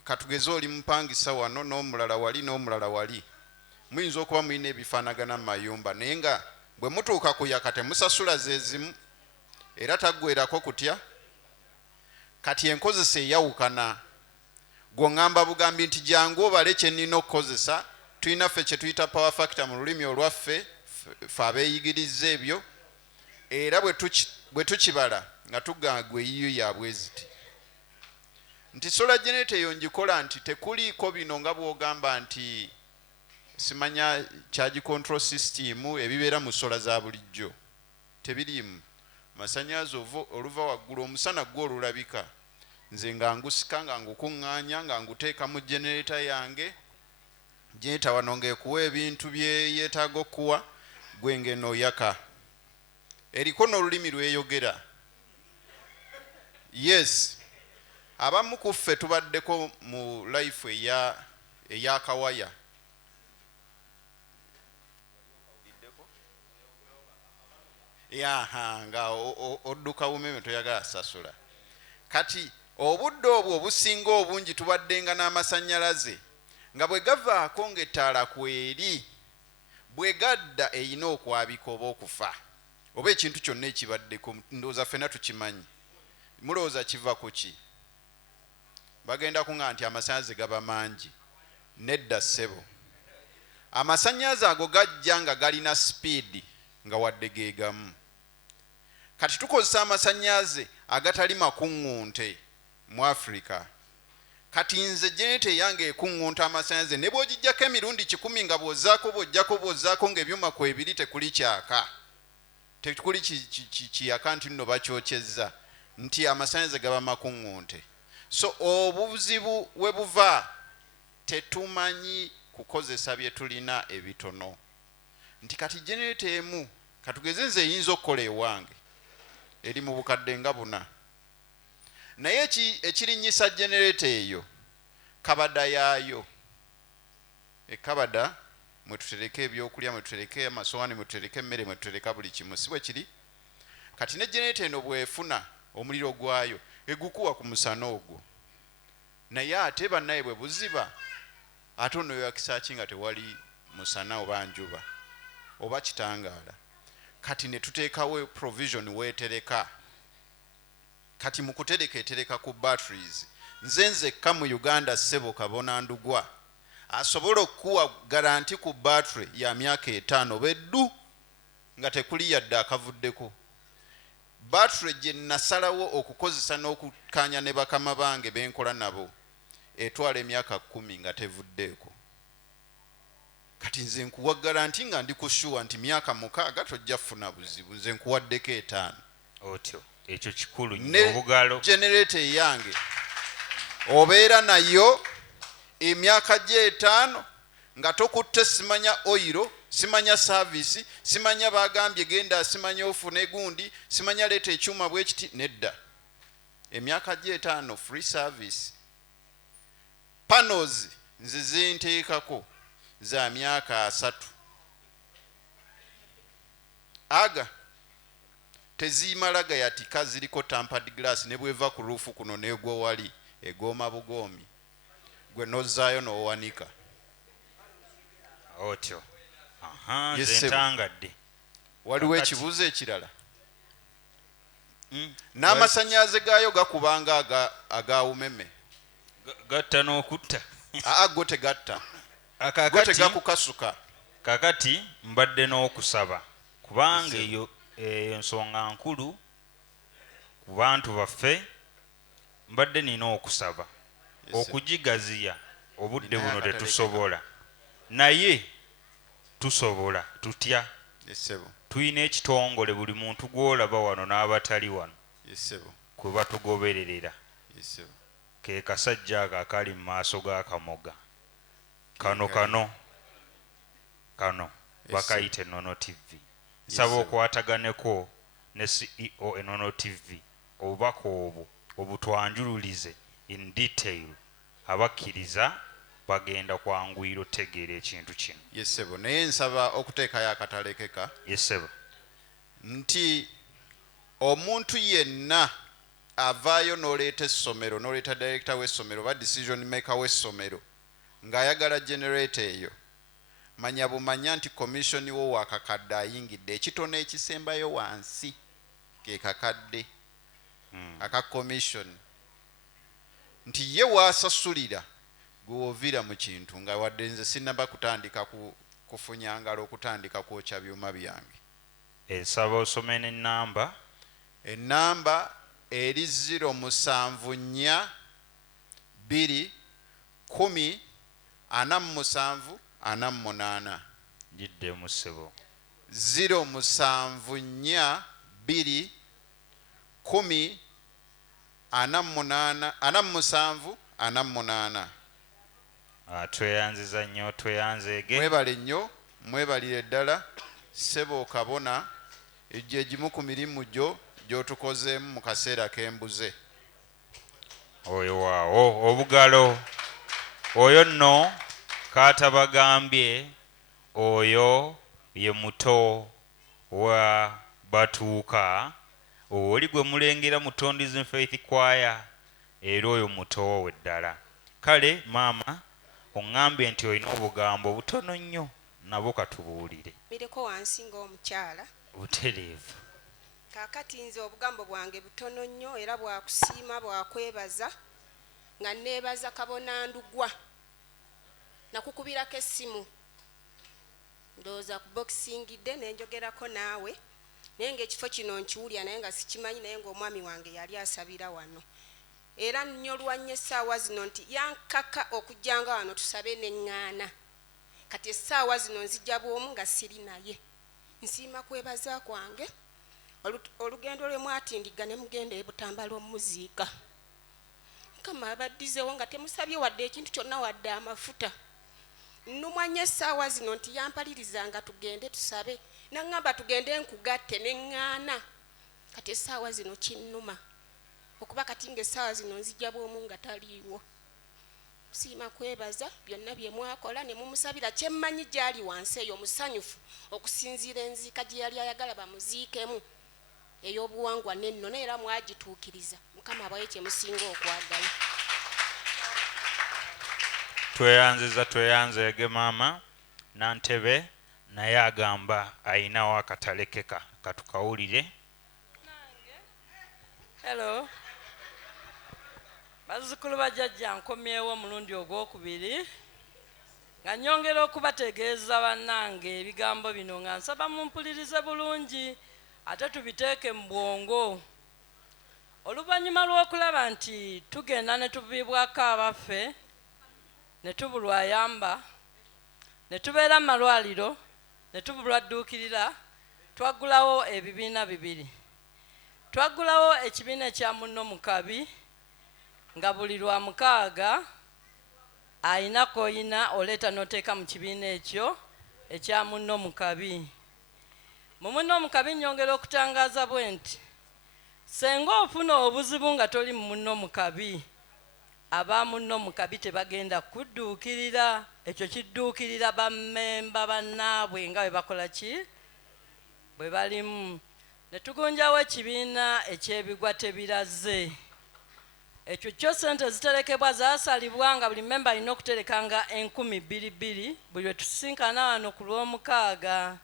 katugeze oli mupangisa wano n'omulala wali n'omulala wali, muyinza okuba mulina ebifaanagana mu mayumba naye nga bwe mutuuka kuyaka temusasula zeezimu era taggwerako kutya. Kati enkozesa eyawukana, gw'oŋŋamba bugambi nti jangu obale kye nnina okukozesa. Tulina ffe kye tuyita power factor mu lulimi olwaffe ffe abeeyigiriza ebyo, era bwe tukibala nga tugamba gwe yiyo ya bweziti nti solar generator eyo ngikola nti tekuliiko bino nga bw'ogamba nti simanya charge control system ebibeera mu sola za bulijjo, tebiriimu. Masannyalaze oluva waggulu omusana gwo olulabika, nze nga ngusika nga ngukuŋŋaanya nga nguteeka mu generator yange, generator wano ng'ekuwa ebintu bye yeetaaga okuwa, gwe ngeno oyaka. Eriko n'olulimi lweyogera. Yes, abamu ku ffe tubaddeko mu life ey'akawaya. Nga odduka umeme toyagala sasula. Kati obudde obwo obusinga obungi tubaddenga n'amasannyalaze nga bwe gavaako ng'ettaala kweri bwe gadda eyina okwabika oba okufa oba ekintu kyonna ekibaddeko. Ndowooza ffenna tukimanyi. Mulowooza kiva ku ki? Bagenda kuŋŋamba nti amasannyalaze gaba mangi. Nedda ssebo, amasannyalaze ago gajja nga galina sipiidi nga wadde geegamu. Kati tukozesa amasannyalaze agatali makuŋŋunte mu Africa. Kati nze generator yange ekuŋŋunta amasannyalaze ne bw'ogijjako emirundi 10 nga bw'ozzaako ng'ebyuma kwebiri tekuli kyaka, tekuli kiyaka nti nno bakyokyezza, nti amasannyalaze gaba makuŋŋunte. So obuzibu we buva tetumanyi kukozesa bye tulina ebitono, nti kati generator emu katugeze nze eyinza okukola ewange eri mu bukadde nga 4, naye ekirinyisa generator eyo kabada yaayo. Ekabada mwe tutereka ebyokulya, mwe tutereka amasowaani, mwe tutereka emmere, mwe tutereka buli kimu, si bwe kiri? Kati ne generator eno bw'efuna omuliro gwayo egukuwa ku musana ogwo, naye ate bannaye bwe buziba ate onoyoyakisa ki nga tewali musana oba njuba oba kitangaala. Kati ne tuteekawo provision weetereka. Kati mu kutereka etereka ku batteries. Nze nzekka mu Uganda ssebo Kabona Ndugwa asobola okuwa garanti ku battery ya myaka 5 beddu nga tekuli yadde akavuddeko. Battery gye nasalawo okukozesa n'okukanya ne bakama bange benkola nabo etwala emyaka 10 nga tevuddeeko. Kati nze nkuwa garanti nga ndi kushuwa nti myaka 6 tojja funa buzibu, nze nkuwaddeko 5. Otyo ekyo kikulu nnyo. Obugalo generator yange obeera nayo emyaka gye 5 nga tokutte simanya oiro, simanya service, simanya bagambye genda, simanya ofune gundi, simanya leeta ekyuma bwe kiti. Nedda, emyaka gye 5 free service. Panels nze zinteekako za myaka 3 aga tezimalaga yatika ziriko tampered glass ne bweva ku ruufu kuno negwo wali egoma bugomi gwe nozaayo n'owanika otyo zentangadde waliwo ekibuuzo ekirala n'amasannyalaze gaayo gakubanga aga umeme gatta n'okutta go tegatta go tegakukasuka. kakati mbadde n'okusaba kubanga eyo ensonga nkulu ku bantu baffe. Mbadde nina okusaba okugigaziya obudde buno tetusobola naye tusobola tutya. Tuyina ekitongole buli muntu gw'olaba wano n'abatali wano kwe batugobererera. Ke kasajja ako akali mu maaso g'akamoga kano bakayita Ennono TV. Nsaba okwataganeko ne CEO Ennono TV obubaka obwo obutwanjululize in detail abakkiriza bagenda kwanguyira otegeera ekintu kino. Yesebo naye nsaba okuteekayo akatalekeka. Yesebo nti omuntu yenna avaayo n'oleeta essomero n'oleeta director w'essomero ba decision maker w'essomero ng'ayagala generator eyo manya bumanya nti commission wo wakakadde ayingidde ekitono ekisembayo wansi ke kakadde aka commission nti ye waasasulira gw'ovira mu kintu nga wadde nze sinnaba kutandika kufunyangala okutandika kwokya byuma byange. Ensaba osome n'ennamba. Ennamba eri 074 2 10 47 48 jidde musebo 074 2 10 47 48. Tweyanziza nnyo tweyanzeege. Mwebale nnyo mwebalire ddala ssebo kabona ejje egimu ku mirimu gyo gy'otukozeemu mu kaseera k'embuze. Oyo waawo obugalo oyo nno kaatabagambye oyo ye muto wa batuuka oli gwe mulengera mu Tondies Faith Choir era oyo muto we ddala. Kale maama oŋŋambye nti olina obugambo butono nnyo nabo katubuulire. Mireko wansi ng'omukyala butereevu. Kaakati nze obugambo bwange butono nnyo era bwakusiima bwakwebaza nga neebaza kabona Ndugwa nakukubirako essimu ndowooza ku boxingidde nenjogerako naawe naye ng'ekifo kino nkiwulya naye nga sikimanyi naye ng'omwami wange yali asabira wano era nnyolwanye essaawa zino nti yankaka okujjanga wano tusabe n'eŋŋaana kati essaawa zino nzijja bw'omu nga siri naye. Nsiima kwebaza kwange olugendo lwe mwatindiga ne mugenda e Butambala omuziika. Mukama abaddizeewo nga temusabye wadde ekintu kyonna wadde amafuta. Nnumwanye essaawa zino nti yampaliriza nga tugende tusabe naŋŋamba tugende nkugatte n'eŋŋaana kati essaawa zino kinnuma okuba kati ng'essaawa zino nzijja bw'omu nga taliiwo. Siima kwebaza byonna bye mwakola ne mumusabira kyemmanyi gyali wansi eyo musanyufu okusinziira enziika gye yali ayagala bamuziikemu ey'obuwangwa n'ennono era mwagituukiriza. Mukama abaye kye musinga okwagala. Tweyanzeege maama Nantebe naye agamba ayinawo akatalekeka katukawulire. Hello. Bazzukulu bajjajja nkomyewo omulundi ogwokubiri nga nnyongera okubategeeza bannange ebigambo bino nga nsaba mumpulirize bulungi ate tubiteeke mu bwongo. Oluvannyuma lw'okulaba nti tugenda ne tubibwako abaffe ne tubulwa ayamba ne tubeera mu malwaliro ne tubulwa dduukirira twaggulawo ebibiina bibiri. Twaggulawo ekibiina ekya Munno Mukabi nga buli lwa 6 ayina koyina oleeta n'oteeka mu kibiina ekyo ekya Munno Mukabi. Mu Munno Mukabi nnyongera okutangaaza bwe nti senga ofuna obuzibu nga toli munno mu kabi aba munno mu kabi tebagenda kudduukirira ekyo kidduukirira bammemba bannaabwe nga bwe bakola ki bwe balimu ne tugunjawo ekibiina ekyebigwa tebiraze ekyo kyo sente ziterekebwa zaasalibwa nga buli memba alina okuterekanga 2,200 buli lwe tusinkana wano ku lw'omukaaga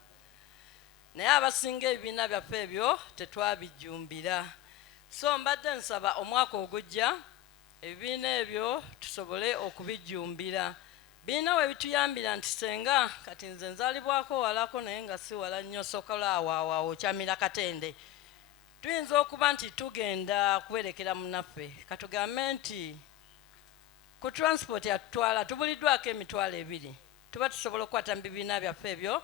naye abasinga ebibiina byaffe ebyo tetwabijumbira so mbadde nsaba omwaka ogujja ebibiina ebyo tusobole okubijumbira biina we bituyambira nti senga kati nze nzaalibwako walako naye nga si wala nnyo sokolaawaawaawo kyamira katende tuyinza okuba nti tugenda kuwerekera munaffe katugambe nti ku transport yatutwala tubuliddwako emitwalo 2 tuba tusobola okukwata mu bibiina byaffe ebyo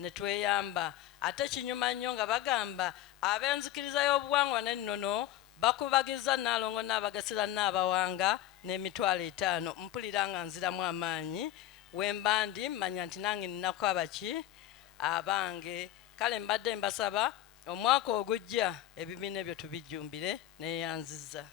ne tweyamba ate kinyuma nnyo nga bagamba ab'enzikiriza y'obuwangwa n'ennono bakubagiza Nnaalongo n'abagasira Nnaabawanga n'emitwalo 5 mpulira nga nziramu amaanyi wemba ndi mmanya nti nange nnako abaki abange kale mbadde mbasaba omwaka ogujja ebibiina ebyo tubijumbire neeyanziza